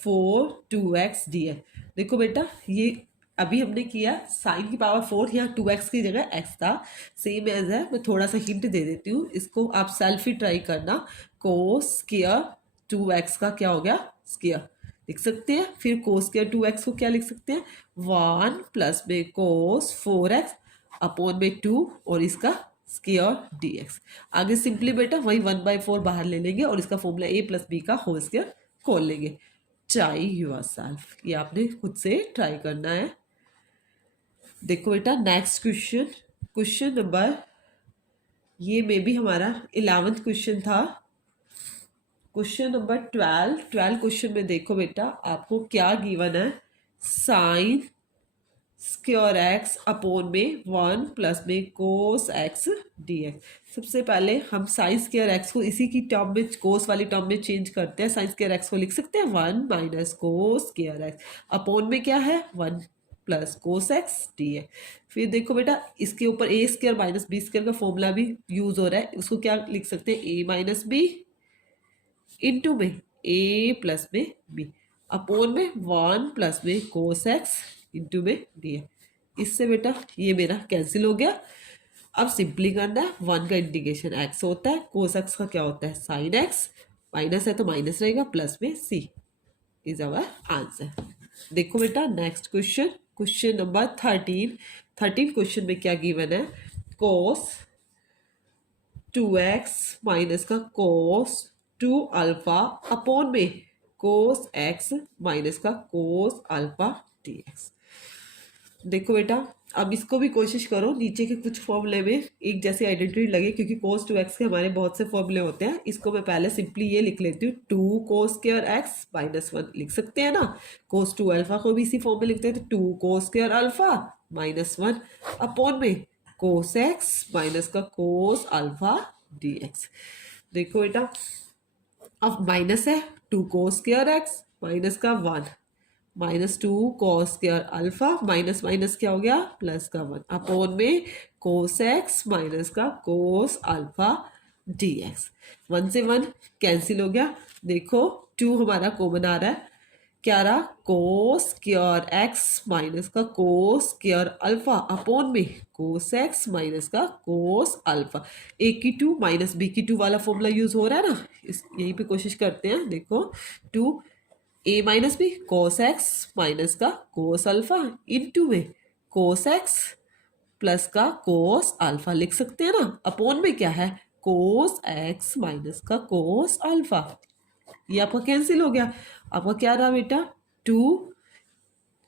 4 2x dx। देखो बेटा ये अभी हमने किया साइन की पावर 4, यहाँ 2x की जगह x था, सेम एज है। मैं थोड़ा सा हिंट दे देती हूँ, इसको आप सेल्फ ही ट्राई करना। कोस स्क्वायर 2x का क्या हो गया स्क्वायर लिख सकते हैं, फिर कोस स्क्वायर 2x को क्या लिख सकते हैं, 1 प्लस में कोस 4x अपॉन में 2 और इसका स्क्वायर dx। आगे सिंपली बेटा वही 1/4 बाहर ले लेंगे और इसका फॉर्मूला a प्लस b का होल स्क्वायर खोल लेंगे। ट्राई योरसेल्फ, ये आपने खुद से ट्राई करना है। देखो बेटा नेक्स्ट क्वेश्चन, क्वेश्चन नंबर, ये में भी हमारा 11th क्वेश्चन था। क्वेश्चन नंबर 12 क्वेश्चन में देखो बेटा आपको क्या गिवन है, साइन स्क्वायर एक्स अपॉन में 1 प्लस में कोस एक्स dx। सबसे पहले हम साइन स्क्वायर एक्स को इसी की टर्म में, कोस वाली टर्म में चेंज करते हैं। साइन स्क्वायर एक्स को लिख सकते हैं 1 minus cos square x upon में क्या है 1 प्लस कोस एक्स dx। फिर देखो बेटा इसके ऊपर ए स्क्वायर माइनस बी स्क्वायर का फॉर्मूला भी यूज हो रहा है, उसको क्या लिख सकते हैं, ए माइनस बी इंटू में ए प्लस में बी अपॉन में 1 प्लस में कोस एक्स इंटू में डी। इससे बेटा ये मेरा कैंसिल हो गया। अब सिंपली करना है, 1 का इंटीग्रेशन x होता है, कोस एक्स का क्या होता है साइन एक्स, माइनस है तो माइनस रहेगा, प्लस में c इज अवर आंसर। देखो बेटा next question, question number 13 question में क्या गिवन है, कोस 2x माइनस का कोस 2 अल्फा अपॉन में कोस x माइनस का कोस अल्फा dx। देखो बेटा अब इसको भी कोशिश करो नीचे के कुछ फॉर्मूले में एक जैसी आइडेंटिटी लगे, क्योंकि कोस 2x के हमारे बहुत से फॉर्मूले होते हैं। इसको मैं पहले सिंपली ये लिख लेती हूँ, 2 कोस स्क्वायर एक्स माइनस 1 लिख सकते हैं ना। कोस 2 अल्फा को भी इसी फॉर्म में लिखते हैं, तो 2 cos square alpha minus 1 upon में कोस एक्स माइनस का कोस अल्फा dx। देखो बेटा अब माइनस है, 2 कोस स्क्वायर एक्स माइनस का 1 minus 2 cos square alpha minus minus क्या हो गया प्लस का 1 अपॉन में कोस एक्स माइनस का कोस अल्फा dx। 1 से 1 कैंसिल हो गया। देखो 2 हमारा कॉमन आ रहा है, क्या रहा, कोस स्क्वायर एक्स माइनस का कोस स्क्वायर अल्फा अपॉन में कोस एक्स माइनस का कोस अल्फा। ए की टू माइनस बी की टू वाला फॉर्मूला यूज हो रहा है ना, इस यहीं पे कोशिश करते हैं। देखो two A minus B cos x minus का कोस अल्फा इनटू में कोस एक्स प्लस का कोस अल्फा लिख सकते हैं ना, अपॉन में क्या है कोस एक्स माइनस का कोस अल्फा। ये आपका कैंसिल हो गया। आपका क्या रहा बेटा, टू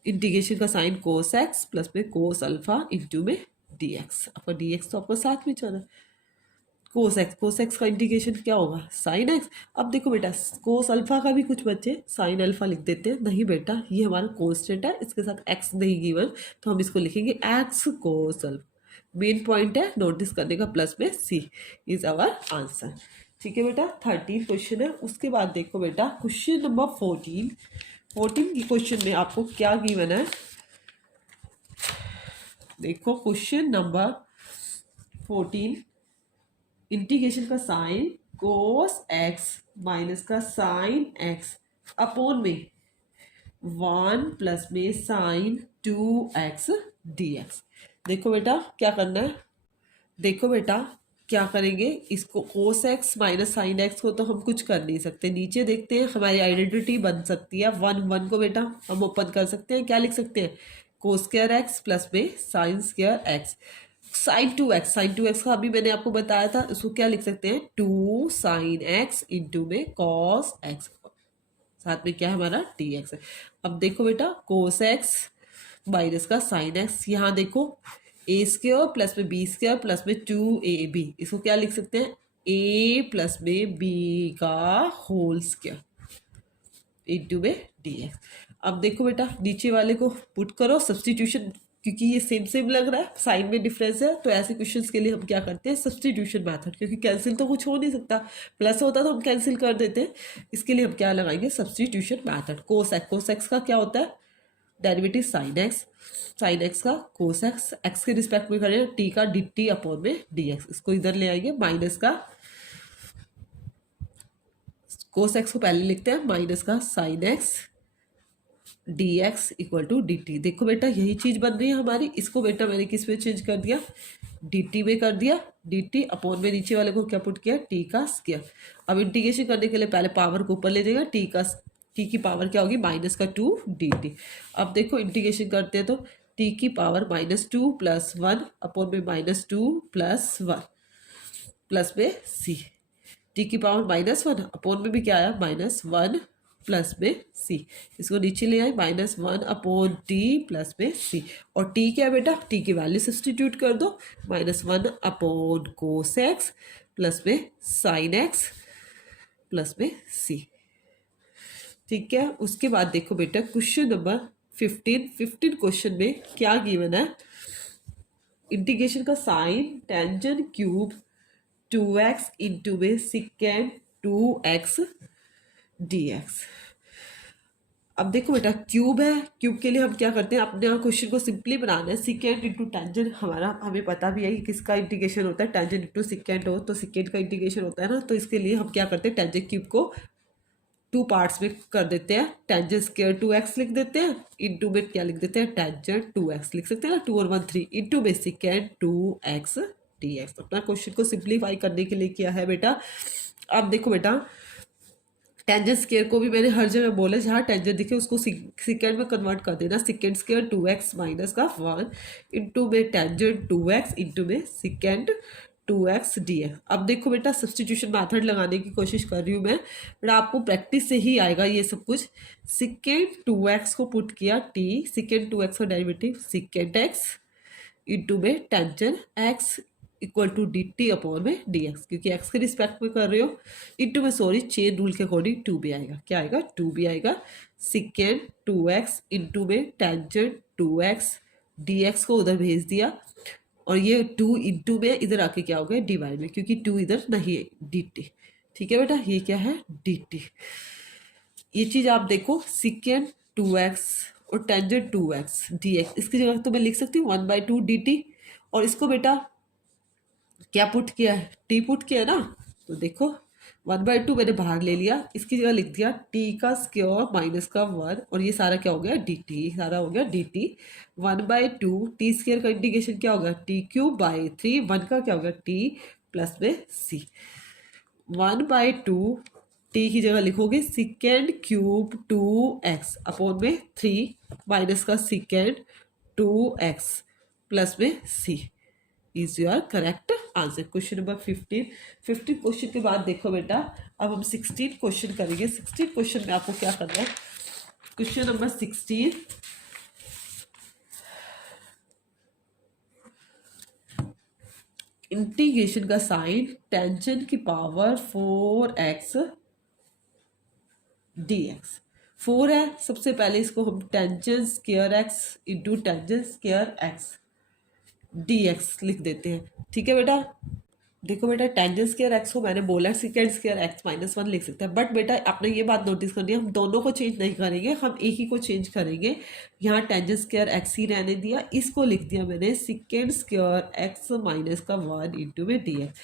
इंटीग्रेशन का साइन कोस एक्स प्लस में कोस अल्फा इंटू में डी एक्स। आपका डी एक्स तो आपका साथ में चला, कोस एक्स का इंटीग्रेशन क्या होगा साइन एक्स। अब देखो बेटा कोस अल्फा का भी कुछ बच्चे साइन अल्फा लिख देते हैं, नहीं बेटा ये हमारा कोस्टेंट है, इसके साथ एक्स नहीं गिवन, तो हम इसको लिखेंगे x cos alpha. Main point है नोटिस करने का, प्लस में सी इज आवर आंसर। ठीक है बेटा, 13 क्वेश्चन है। उसके बाद देखो बेटा क्वेश्चन नंबर 14 की क्वेश्चन में आपको क्या गिवन है। देखो क्वेश्चन नंबर 14, इंटीग्रेशन का साइन कोस एक्स माइनस का साइन एक्स अपॉन में 1 प्लस में साइन 2x dx। देखो बेटा क्या करना है, देखो बेटा क्या करेंगे, इसको कोस एक्स माइनस साइन एक्स को तो हम कुछ कर नहीं सकते, नीचे देखते हैं हमारी आइडेंटिटी बन सकती है। 1 को बेटा हम ओपन कर सकते हैं, क्या लिख सकते हैं कोस स्क्वायर एक्स प्लस में sign square x. Sign to x का अभी मैंने आपको बताया था, इसको क्या लिख सकते हैं 2 साइन एक्स इंटू में कॉस एक्स, साथ में क्या है हमारा डी एक्स है। अब देखो बेटा कोस एक्स माइनस का साइन एक्स, यहाँ देखो ए स्क्वायर प्लस में बी स्क्वायर प्लस में 2ab, इसको क्या लिख सकते हैं a प्लस में b का होल स्क्वायर इंटू में डी एक्स। अब देखो बेटा नीचे वाले को पुट करो सब्सटीट्यूशन, क्योंकि ये सेम लग रहा है, साइन में डिफरेंस है, तो ऐसे क्वेश्चंस के लिए हम क्या करते हैं सब्सटीट्यूशन मेथड, क्योंकि कैंसिल तो कुछ हो नहीं सकता, प्लस होता तो हम कैंसिल कर देते हैं। इसके लिए हम क्या लगाएंगे सब्सटीट्यूशन मेथड। कोस एक्स का क्या होता है डेरिवेटिव साइन एक्स का कोस एक्स के रिस्पेक्ट में करें टी का डी टी अपॉन में डी एक्स, इसको इधर ले आएंगे माइनस का कोस एक्स को पहले लिखते हैं माइनस का sine x d x equal to d t. देखो बेटा यही चीज बन रही है हमारी, इसको बेटा मैंने किस में चेंज कर दिया डी टी में कर दिया, डी टी अपॉन में नीचे वाले को क्या पुट किया टी का स्क्वायर। अब इंटीग्रेशन करने के लिए पहले पावर को ऊपर ले जाएगा, टी की पावर क्या होगी माइनस का 2 डी टी। अब देखो इंटीग्रेशन करते हैं तो टी की पावर -2 + 1 अपॉन में -2 + 1 प्लस में सी, टी की पावर -1 अपॉन में भी क्या आया -1 प्लस में सी, इसको नीचे ले आए -1 अपॉन टी प्लस में सी। और टी क्या है बेटा, टी की वैल्यू सब्सटीट्यूट कर दो -1 अपॉन कोस एक्स प्लस में साइन एक्स प्लस में सी। ठीक है, उसके बाद देखो बेटा क्वेश्चन नंबर 15 क्वेश्चन में क्या गिवन है, इंटीग्रेशन का sine tangent cube 2x into में सिकेंड 2x dx। अब देखो बेटा क्यूब है, क्यूब के लिए हम क्या करते हैं अपने क्वेश्चन को सिंपली बनाना है, सिकेंड इंटू टेंजेंट हमारा हमें पता भी है कि किसका इंटीग्रेशन होता है, टेंजेंट इंटू सिकेंड हो तो सिकेंड का इंटीग्रेशन होता है ना, तो इसके लिए हम क्या करते हैं टेंजेंट क्यूब को 2 पार्ट्स में कर देते हैं, टेंजेंट स्क्वायर 2x लिख देते हैं, इंटू में क्या लिख देते हैं टेंजेंट 2x लिख सकते हैं ना, 2 और 1 3 इंटू में सिकेंड 2x dx। अपना क्वेश्चन को सिंप्लीफाई करने के लिए किया है बेटा। अब देखो बेटा टेंजेंट स्क्वायर को भी मैंने हर जगह बोला, जहाँ टेंजेंट दिखे उसको सेकेंड में कन्वर्ट कर देना, सेकेंड स्क्वायर 2x माइनस का 1 इंटू में टेंजेंट 2x इंटू में सेकेंड 2x dx। अब देखो बेटा सब्सटीट्यूशन मेथड लगाने की कोशिश कर रही हूँ मैं, बेटा आपको प्रैक्टिस से ही आएगा ये सब कुछ। सेकेंड 2x को पुट किया t, सेकेंड 2x का डेरिवेटिव सेकेंड x इंटू में tangent x equal to d t upon में डी एक्स, क्योंकि एक्स के रिस्पेक्ट में कर रहे हो, इंटू में सॉरी चेन रूल के अकॉर्डिंग 2 भी आएगा, क्या आएगा 2 भी आएगा, सिकेंड 2x इंटू में टेंजेंट 2x dx को उधर भेज दिया, और ये 2 इंटू में इधर आके क्या हो गया डिवाइड में, क्योंकि 2 इधर नहीं है डी टी। ठीक है बेटा, ये क्या है डी टी। ये चीज़ आप देखो सिकेंड 2x और टेंजेंट 2x dx, इसकी जगह तो मैं लिख सकती हूँ 1/2 dt, और इसको बेटा क्या पुट किया है टी पुट किया ना, तो देखो 1/2 मैंने बाहर ले लिया, इसकी जगह लिख दिया टी का स्क्वायर माइनस का 1, और ये सारा क्या हो गया डी टी, ये सारा हो गया डी टी। 1/2 टी स्क्वायर का इंटीग्रेशन क्या होगा टी क्यूब बाई 3, 1 का क्या होगा टी प्लस में सी। 1/2 टी की जगह लिखोगे सिकेंड क्यूब 2x अपॉन में 3 माइनस का सिकेंड 2x प्लस में c is your correct answer. Question number 15। 15 question के बाद देखो बेटा, अब हम 16 क्वेश्चन करेंगे। 16 क्वेश्चन में आपको क्या करना है, क्वेश्चन नंबर 16 इंटीग्रेशन का साइन टेंशन की पावर 4x dx। 4 है, सबसे पहले इसको हम tension square x into tension square x dx लिख देते हैं। ठीक है बेटा, देखो बेटा टेंजेंट स्क्वायर एक्स को मैंने बोला सेकेंड स्क्वायर एक्स माइनस 1 लिख सकते हैं, बट बेटा आपने ये बात नोटिस करनी है, हम दोनों को चेंज नहीं करेंगे, हम एक ही को चेंज करेंगे। यहाँ टेंजेंट स्क्वायर एक्स ही रहने दिया, इसको लिख दिया मैंने सेकेंड स्क्वायर एक्स माइनस का 1 इंटू में डी एक्स।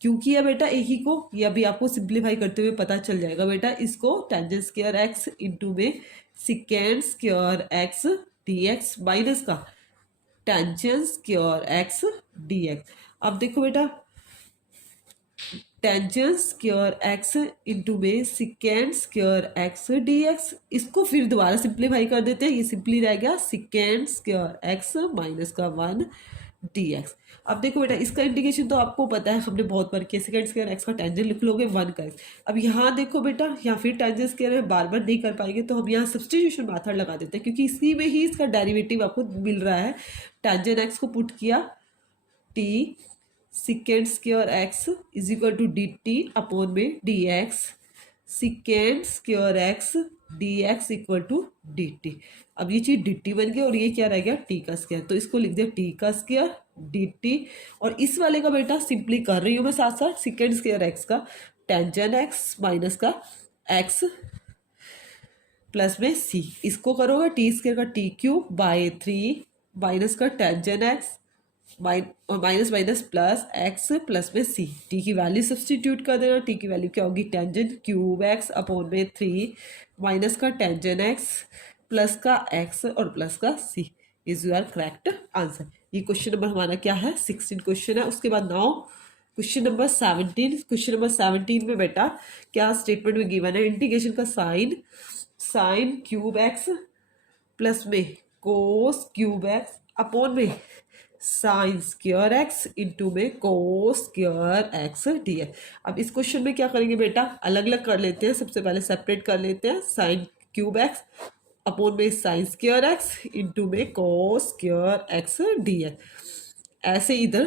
क्यों किया बेटा एक ही को, ये अभी आपको सिंप्लीफाई करते हुए पता चल जाएगा बेटा। इसको टेंजेंट स्क्वायर एक्स इंटू में secant square x d x minus का tangent square x d x. अब देखो बेटा टेंजेंट स्क्वायर एक्स इंटू में secant square x d x, इसको फिर दोबारा सिंप्लीफाई कर देते हैं, ये सिंपली रह गया सिकेंड स्क्वायर एक्स माइनस का 1 डी एक्स। अब देखो बेटा इसका इंटीग्रेशन तो आपको पता है, हमने बहुत बार किया, सेकेंड स्क्वायर एक्स का टेंजेंट लिख लोगे 1 का एक्स। अब यहाँ देखो बेटा, यहाँ फिर टेंजेंट स्क्वायर बार बार नहीं कर पाएंगे, तो हम यहाँ सब्सटीट्यूशन मेथड लगा देते हैं, क्योंकि इसी में ही इसका डेरिवेटिव आपको मिल रहा है। टेंजेंट एक्स को पुट किया t secant square x is equal to d t upon में d x secant square x d x equal to d t. अब ये चीज डी टी बन गया और ये क्या रह गया टी का स्क्वायर, तो इसको लिख दिया टी का स्क्वायर डी टी। और इस वाले का बेटा सिंपली कर रही हूँ मैं साथ साथ, सिकेंड स्क्वायर एक्स का टेंजेंट एक्स माइनस का एक्स प्लस में सी, इसको करोगे टी स्क्वायर का टी क्यूब बाई 3 माइनस का tangent x minus minus plus x plus में सी। टी की वैल्यू सब्सटीट्यूट कर देना, टी की वैल्यू क्या होगी टेंजेंट क्यूब एक्स अपॉन में 3 माइनस का टेंजेंट एक्स प्लस का एक्स और प्लस का सी इज योर करेक्ट आंसर। ये क्वेश्चन नंबर हमारा क्या है 16 क्वेश्चन है। उसके बाद now question number 17। Question number 17 में बेटा क्या स्टेटमेंट में गिवन है, इंटीग्रेशन का साइन क्यूब एक्स प्लस में कोस क्यूब एक्स अपॉन में साइन स्क्वायर एक्स इंटू में cos square x d x. अब इस क्वेश्चन में क्या करेंगे बेटा, अलग अलग कर लेते हैं। सबसे पहले सेपरेट कर लेते हैं, साइन क्यूब एक्स अपॉन में साइन स्क्वायर एक्स इंटू में cos square x d x. ऐसे इधर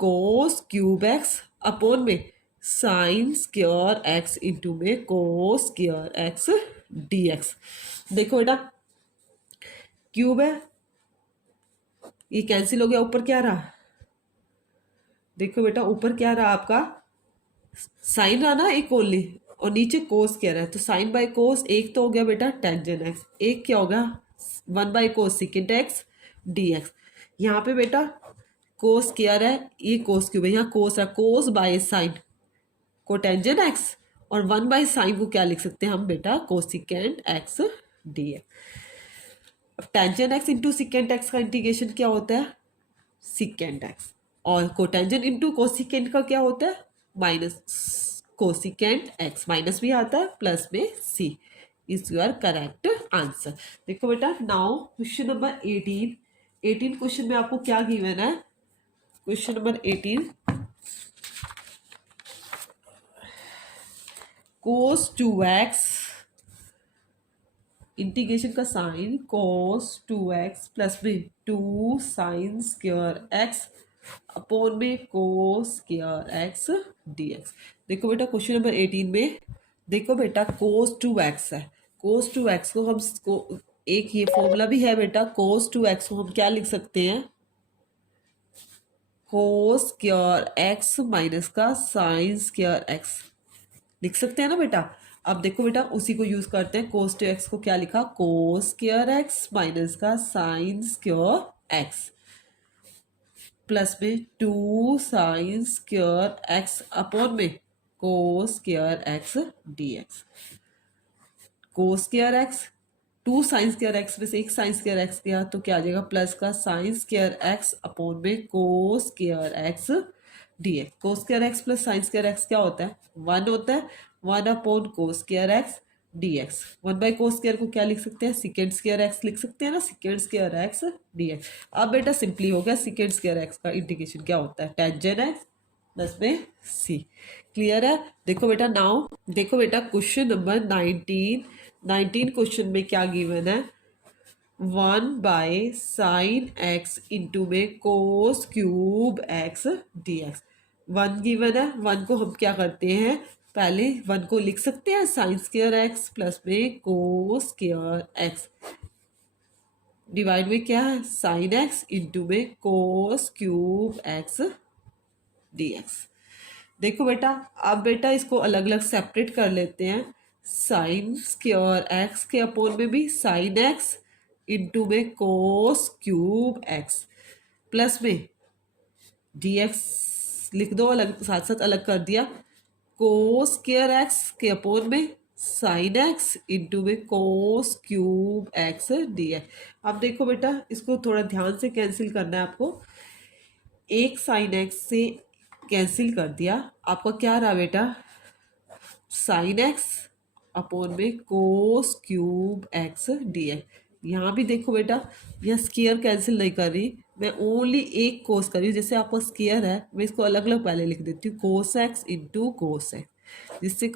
कोस क्यूब एक्स अपॉन में साइन स्क्वायर एक्स इंटू में cos square x d x. देखो बेटा क्यूब है, ये कैंसिल हो गया, ऊपर क्या रहा, देखो बेटा ऊपर क्या रहा आपका साइन रहा ना एक ओनली, और नीचे कोस क्या रहा है, तो साइन बाय कोस एक तो हो गया बेटा टेंजेंट एक्स, एक क्या होगा 1/cos second x d x. यहाँ पे बेटा कोस क्या रहा है, ये कोस क्यूब है, यहाँ कोस है, कोस बाय साइन को टेंजेंट एक्स, और 1/sin को क्या लिख सकते हैं हम बेटा कोसिकेंट एक्स डी एक्स। अब tangent x into secant x का इंटीग्रेशन क्या होता है सिकेंट एक्स, और कोटेंजेंट इंटू कोसिकेंट का क्या होता है माइनस कोसिकेंट एक्स, माइनस भी आता है प्लस में c is your correct answer. देखो बेटा नाउ क्वेश्चन नंबर 18। 18 क्वेश्चन में आपको क्या गिवन है, question number 18 cos 2x integration का साइन cos 2x प्लस में 2 साइन स्क्वायर एक्स अपॉन में cos स्क्वायर एक्स dx। देखो बेटा क्वेश्चन नंबर 18 में देखो बेटा cos 2x है, cos 2x को हम एक ये फॉर्मूला भी है बेटा, cos 2x को हम क्या लिख सकते हैं cos स्क्वायर एक्स माइनस का साइन स्क्वायर एक्स लिख सकते हैं ना बेटा। अब देखो बेटा उसी को यूज करते हैं, cos 2x को क्या लिखा cos स्क्वायर एक्स माइनस का साइन स्क्वायर एक्स प्लस में 2 साइन स्क्वायर एक्स अपॉन में cos square x d x. Cos square x, two sine square x में से एक साइन स्क्वायर एक्स गया तो क्या आ जाएगा प्लस का साइन स्क्वायर एक्स अपॉन में cos square x d x. Cos square x plus sign square x क्या होता है, वन होता है, one upon cos square x d x. One by cos square को क्या लिख सकते हैं, सेकेंड स्क्वायर एक्स लिख सकते हैं ना, second square x d x. अब बेटा सिंपली हो गया, सेकेंड स्क्वायर एक्स का इंटीग्रेशन क्या होता है, टेंजेंट एक्स प्लस में सी। क्लियर है। देखो बेटा नाउ, देखो बेटा क्वेश्चन नंबर 19 क्वेश्चन में क्या गिवन है, one by sine x into में cos cube x d x. One given है, वन को हम क्या करते हैं, पहले वन को लिख सकते हैं साइन स्क्वायर एक्स प्लस में कोस स्क्वायर एक्स, डिवाइड में क्या है साइन एक्स इंटू में cos cube x d x. देखो बेटा, अब बेटा इसको अलग अलग सेपरेट कर लेते हैं, साइन स्क्वायर एक्स के अपोन में भी साइन एक्स इंटू में कोस क्यूब एक्स प्लस में डी एक्स लिख दो, अलग साथ साथ अलग कर दिया, कोस स्क्वायर एक्स के अपोन में साइन एक्स इंटू में cos cube x d x. अब देखो बेटा इसको थोड़ा ध्यान से कैंसिल करना है आपको, एक साइन एक्स से कैंसिल कर दिया, आपका क्या रहा बेटा साइन एक्स अपोन में cos cube x d x. यहाँ भी देखो बेटा, यह स्क्वायर कैंसिल नहीं कर रही, मैं ओनली एक कोस कर रही हूँ, जैसे आपको स्क्वायर है मैं इसको अलग अलग पहले लिख देती हूँ, cos x into cos x, जिससे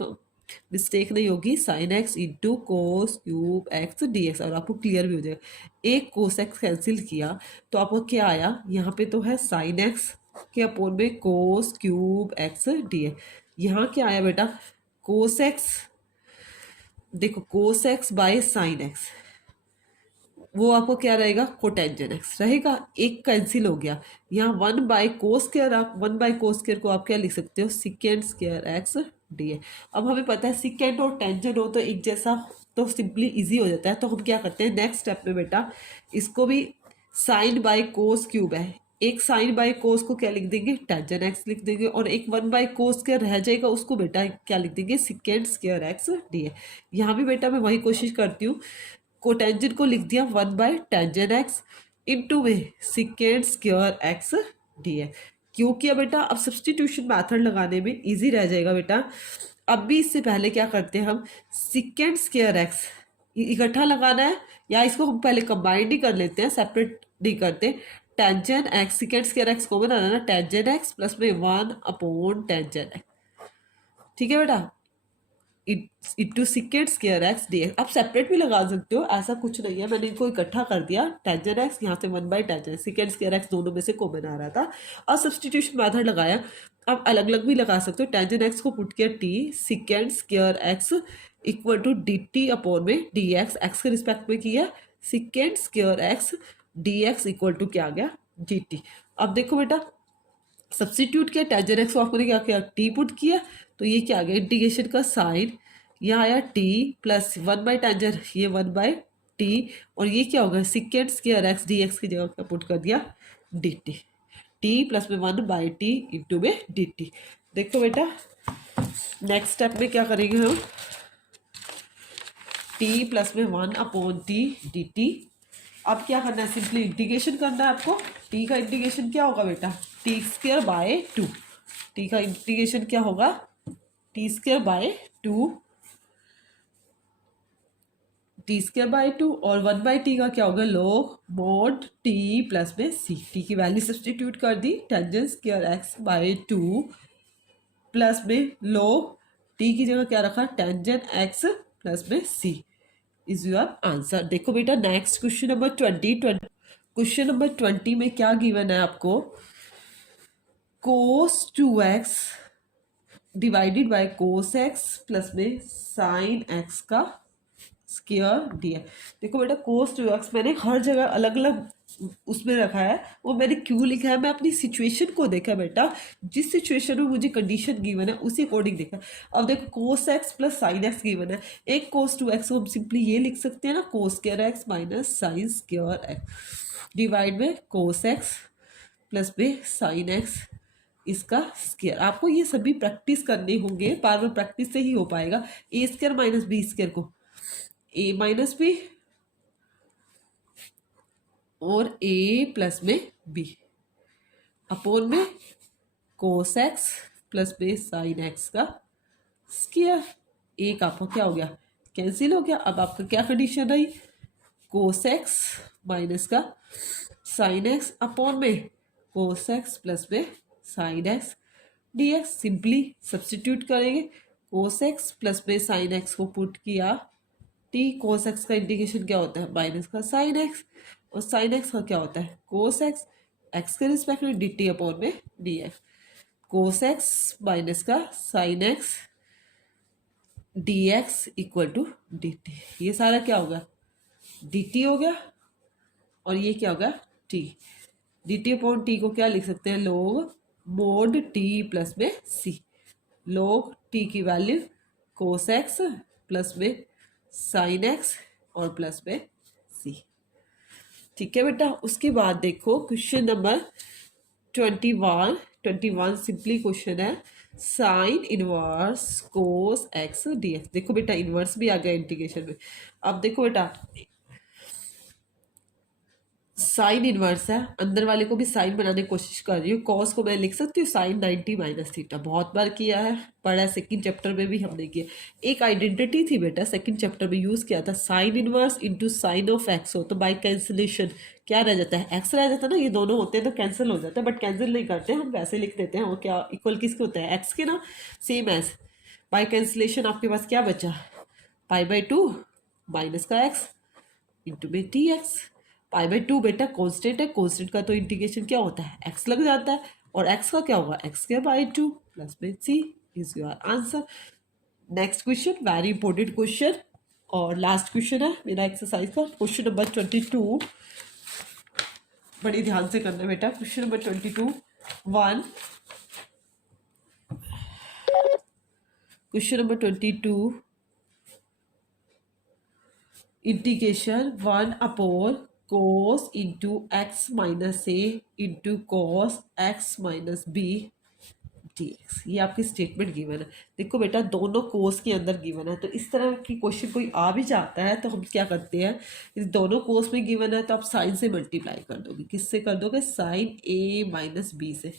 मिस्टेक नहीं होगी, sign x into cos cube x d x, और आपको क्लियर भी हो जाएगा। एक कोस एक्स कैंसिल किया तो आपको क्या आया, यहाँ पे तो है साइन एक्स के अपोन में cos cube x d x, यहाँ क्या आया बेटा कोस एक्स, देखो cos x bye sine x, वो आपको क्या रहेगा कोटेंजेंट एक्स रहेगा, एक कैंसिल हो गया। यहाँ वन बाय कोस स्क्वायर, आप वन बाय कोस स्क्वायर को आप क्या लिख सकते हो secant square x d a. अब हमें पता है सिकेंड और टेंजेंट हो तो एक जैसा, तो सिंपली इजी हो जाता है, तो हम क्या करते हैं नेक्स्ट स्टेप में बेटा इसको भी साइन बाय कोस क्यूब है, एक साइन बाय कोस को क्या लिख देंगे टेंजेंट एक्स लिख देंगे, और एक वन बाय कोस स्क्वायर रह जाएगा उसको बेटा क्या लिख देंगे secant square x d a. यहाँ भी बेटा मैं वही कोशिश करती हूँ, कोटेंजेंट को लिख दिया one by tangent x into में secant square x d a. क्यों किया बेटा, अब सब्सटीट्यूशन मेथड लगाने में इजी रह जाएगा बेटा। अब भी इससे पहले क्या करते हैं हम, सिकेंड स्क्वायर एक्स इकट्ठा लगाना है, या इसको हम पहले कंबाइंड ही कर लेते हैं, सेपरेट नहीं करते। Tangent x secant square x common आना ना, टेंजेंट एक्स प्लस में वन अपॉन टेंजेंट एक्स, ठीक है बेटा, into secant square x d x. आप सेपरेट भी लगा सकते हो, ऐसा कुछ नहीं है, मैंने इनको इकट्ठा कर दिया, टेंजेंट एक्स यहाँ से one by tangent secant square x दोनों में से कॉमन आ रहा था, और सब्सटीट्यूशन मेथड लगाया। आप अलग अलग भी लगा सकते हो, टेंजेंट एक्स को पुट किया t secant square x equal to d t upon में डी एक्स के रिस्पेक्ट में किया, secant square x d x equal to क्या आ गया डी टी। अब देखो बेटा सब्सटीट्यूट किया, टेंजेंट एक्स को आपने क्या किया टी पुट किया, तो ये क्या आ गया इंटीग्रेशन का साइन, यहाँ आया t plus one by tangent, ये वन बाई टी, और ये क्या होगा secant square x d x की जगह क्या पुट कर दिया डी टी, टी प्लस में वन बाई टी इंटू में डी टी। देखो बेटा नेक्स्ट स्टेप में क्या करेंगे हम, टी प्लस में one upon t d t. अब क्या करना है सिंपली इंटीग्रेशन करना है आपको, टी का इंटीग्रेशन क्या होगा बेटा t square by two, t का इंटीग्रेशन क्या होगा t square by two, t square by two, और वन बाई टी का क्या होगा लॉग मॉड टी प्लस में सी, टी की वैल्यू सब्सटीट्यूट कर दी tangent square x by two plus में लॉग टी की जगह क्या रखा टेंजेंट एक्स प्लस में सी इज योर आंसर। देखो बेटा next question number 20, question number 20 में क्या गिवन है आपको, कोस 2x divided by cos x plus में साइन एक्स का स्क्वायर दिया। देखो बेटा कोस 2x मैंने हर जगह अलग अलग उसमें रखा है, वो मैंने क्यों लिखा है, मैं अपनी सिचुएशन को देखा बेटा, जिस सिचुएशन में मुझे कंडीशन गिवन है उसी अकॉर्डिंग देखा। अब देखो cos x plus sine x given है, एक कोस 2x को हम सिंपली ये लिख सकते हैं ना कोस square x minus sign square x divide में कोस एक्स प्लस में साइन एक्स इसका स्क्वायर। आपको ये सभी प्रैक्टिस करने होंगे, बार बार प्रैक्टिस से ही हो पाएगा। ए स्क्वायर माइनस बी स्क्वायर को ए माइनस बी और ए प्लस में बी अपोन में कोस एक्स प्लस में साइन एक्स का स्क्वायर। एक आपको क्या हो गया, कैंसिल हो गया। अब आपका क्या कंडीशन आई, कोस एक्स माइनस का साइन एक्स अपॉन में कोस एक्स प्लस में sine x d x. Simply substitute करेंगे, कोस एक्स प्लस में साइन एक्स को पुट किया, टी कोस एक्स का इंटीग्रेशन क्या होता है माइनस का साइन एक्स, और साइन एक्स का क्या होता है कोस एक्स, एक्स के रिस्पेक्ट में डी टी अपॉन में डी एक्स। कोस एक्स माइनस का sine x d x equal to d t. ये सारा क्या होगा, डी टी हो गया, और ये क्या होगा T. D t upon T को क्या लिख सकते हैं, लोग मोड टी प्लस में सी। लोग टी की वैल्यू कोस एक्स प्लस में साइन एक्स और प्लस में सी। ठीक है बेटा, उसके बाद देखो क्वेश्चन नंबर 21 सिंपली क्वेश्चन है, sine inverse cos x d x. देखो बेटा इनवर्स भी आ गया इंटीग्रेशन में। अब देखो बेटा साइन इनवर्स है, अंदर वाले को भी साइन बनाने की कोशिश कर रही हूँ। कॉस को मैं लिख सकती हूँ साइन 90 माइनस थीटा, बहुत बार किया है, पढ़ा है, सेकंड चैप्टर में भी हमने किया। एक आइडेंटिटी थी बेटा सेकंड चैप्टर में यूज किया था, sine inverse into sine of x हो तो बाय कैंसिलेशन क्या रह जाता है, एक्स रह जाता है ना। ये दोनों होते हैं तो कैंसिल हो जाता है, बट कैंसिल नहीं करते हम, वैसे लिख देते हैं। वो क्या इक्वल किसके होता है, एक्स के ना, सेम एज बाय कैंसिलेशन आपके पास क्या बचा, पाई बाई टू माइनस का एक्स इंटू में T x. Pi by two बेटा कॉन्स्टेंट है, कॉन्स्टेंट का तो इंटीग्रेशन क्या होता है एक्स लग जाता है, और एक्स का क्या होगा एक्स के बाई टू प्लस में c is your answer. Next question very important question और लास्ट क्वेश्चन है मेरा एक्सरसाइज का, क्वेश्चन नंबर 22। बड़ी ध्यान से करना बेटा, question number 22 1, question number 22 integration 1 upon cos into x minus ए into cos x minus B d x. ये आपकी स्टेटमेंट गिवन है। देखो बेटा दोनों कोस के अंदर गिवन है, तो इस तरह की क्वेश्चन कोई आ भी जाता है तो हम क्या करते हैं, इस दोनों कोस में गिवन है तो आप साइन से मल्टीप्लाई कर दोगे। किससे कर दोगे, साइन ए माइनस बी से।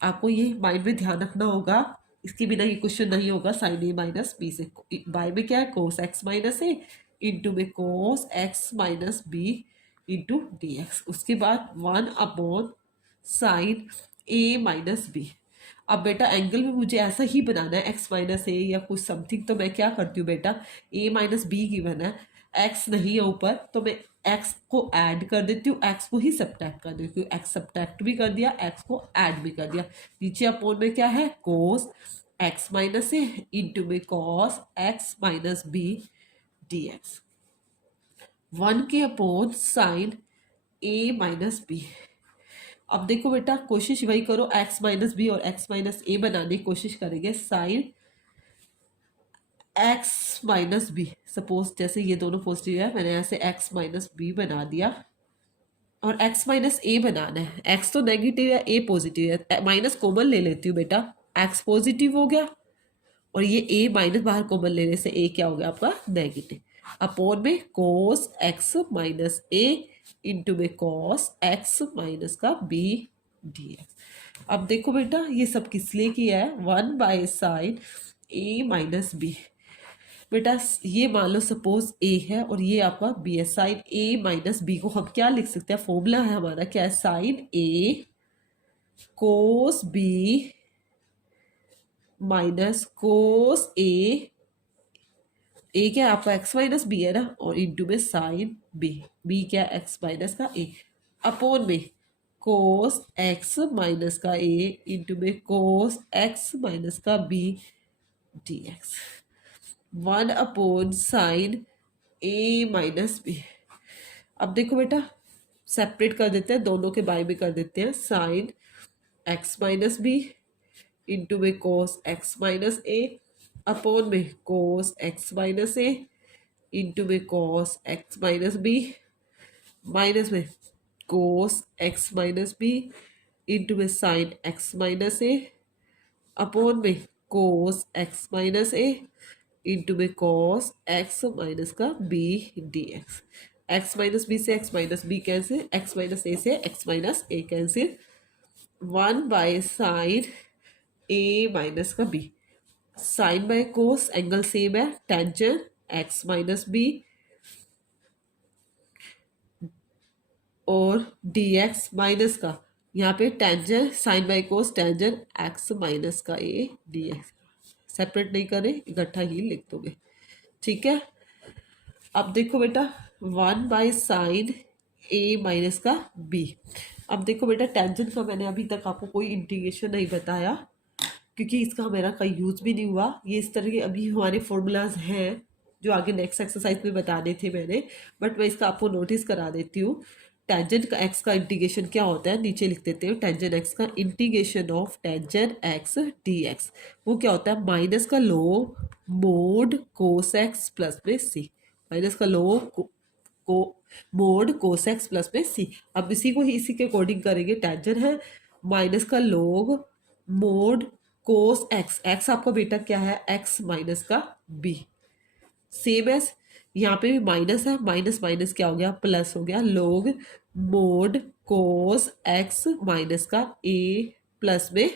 आपको ये माइंड में ध्यान रखना होगा, इसके बिना ये क्वेश्चन नहीं होगा। साइन ए माइनस बी से बाय में क्या है कोस एक्स माइनस ए इंटू में cos x minus B into d x. उसके बाद 1 अपॉन साइन ए माइनस बी। अब बेटा एंगल में मुझे ऐसा ही बनाना है एक्स माइनस ए या कुछ समथिंग, तो मैं क्या करती हूँ बेटा, ए माइनस बी गिवन है, एक्स नहीं है ऊपर तो मैं एक्स को ऐड कर देती हूँ, एक्स को ही सब्ट्रैक्ट कर देती हूँ। एक्स सब्ट्रैक्ट भी कर दिया, एक्स को ऐड भी कर दिया। नीचे अपोन में क्या है कोस एक्स माइनस ए इंटू में cos x minus B d x. 1 के अपोन साइन ए माइनस बी। अब देखो बेटा कोशिश वही करो, एक्स माइनस बी और एक्स माइनस ए बनाने की कोशिश करेंगे। Sine x minus B, suppose जैसे ये दोनों पॉजिटिव है, मैंने ऐसे एक्स माइनस बी बना दिया, और एक्स माइनस ए बनाना है। एक्स तो नेगेटिव है, ए पॉजिटिव है, माइनस कॉमन ले लेती हूँ बेटा, एक्स पॉजिटिव हो गया, और ये ए माइनस बाहर कॉमन लेने से ए क्या हो गया आपका नेगेटिव। अपॉन में कोस एक्स माइनस ए इंटू में कॉस एक्स माइनस का बी डी एक्स। अब देखो बेटा ये सब किस लिए किया है, 1 by sine A minus B. बेटा ये मान लो सपोज ए है और ये आपका बी है, साइन ए माइनस बी को हम क्या लिख सकते हैं, फॉर्मूला है हमारा क्या है, साइन ए कोस बी माइनस कोस ए क्या है आपका एक्स माइनस बी है ना, और इंटू में साइन बी, बी क्या है एक्स माइनस का ए, अपोन में कोस एक्स माइनस का ए इंटू में कोस एक्स माइनस का b d x. 1 upon sine ए माइनस बी। अब देखो बेटा सेपरेट कर देते हैं, दोनों के बाय में कर देते हैं, sine x minus B into में cos x minus a upon में कोस एक्स माइनस ए इंटू में cos x minus b minus में cos x minus B into में sine x minus a upon में कोस एक्स माइनस ए into में cos x minus का b d x. X minus B से x minus b cancel, x minus a से x minus a cancel, 1/साइन A minus का B, sine by cos angle same है, tangent x minus B और d x minus का यहाँ पे tangent sine by cos tangent x minus का A D x, separate नहीं करें इकट्ठा ही लिख दोगे। ठीक है, अब देखो बेटा 1/साइन ए माइनस का बी। अब देखो बेटा टेंजेंट का मैंने अभी तक आपको कोई इंटीग्रेशन नहीं बताया क्योंकि इसका मेरा कहीं यूज भी नहीं हुआ। ये इस तरह के अभी हमारे फॉर्मूलाज हैं जो आगे नेक्स्ट एक्सरसाइज में बताने थे मैंने, बट मैं इसका आपको नोटिस करा देती हूँ। टेंजेंट का एक्स का इंटीग्रेशन क्या होता है, नीचे लिख देते हैं। टेंजेंट एक्स का integration of tangent x d x वो क्या होता है, माइनस का log mode cos x plus में सी, माइनस का log को मोड कोस एक्स प्लस में सी। अब इसी को ही इसी के अकॉर्डिंग करेंगे। टेंजेंट है माइनस का log mode cos x, x आपका बेटा क्या है एक्स माइनस का बी, सेम एस यहाँ पे भी माइनस है, माइनस माइनस क्या हो गया प्लस हो गया, log मोड कोस एक्स माइनस का ए प्लस में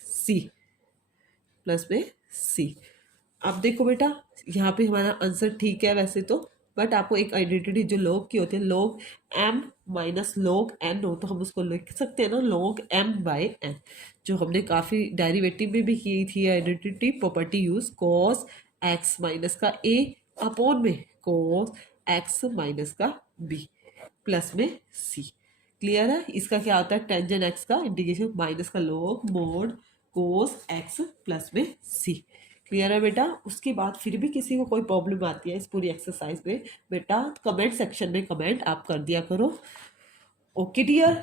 सी, प्लस में सी। अब देखो बेटा यहाँ पे हमारा आंसर ठीक है वैसे तो, बट आपको एक आइडेंटिटी जो log की होती है, log m minus log n हो तो हम उसको लिख सकते हैं ना log m बाय n, जो हमने काफ़ी डेरिवेटिव में भी की थी identity property use, cos x minus का a अपॉन में cos x माइनस का b प्लस में c। क्लियर है, इसका क्या होता है टेंजेंट एक्स का इंटीग्रेशन माइनस का log mode cos x plus में c। क्लियर है बेटा। उसके बाद फिर भी किसी को कोई प्रॉब्लम आती है इस पूरी एक्सरसाइज में बेटा कमेंट सेक्शन में कमेंट आप कर दिया करो। Okay dear.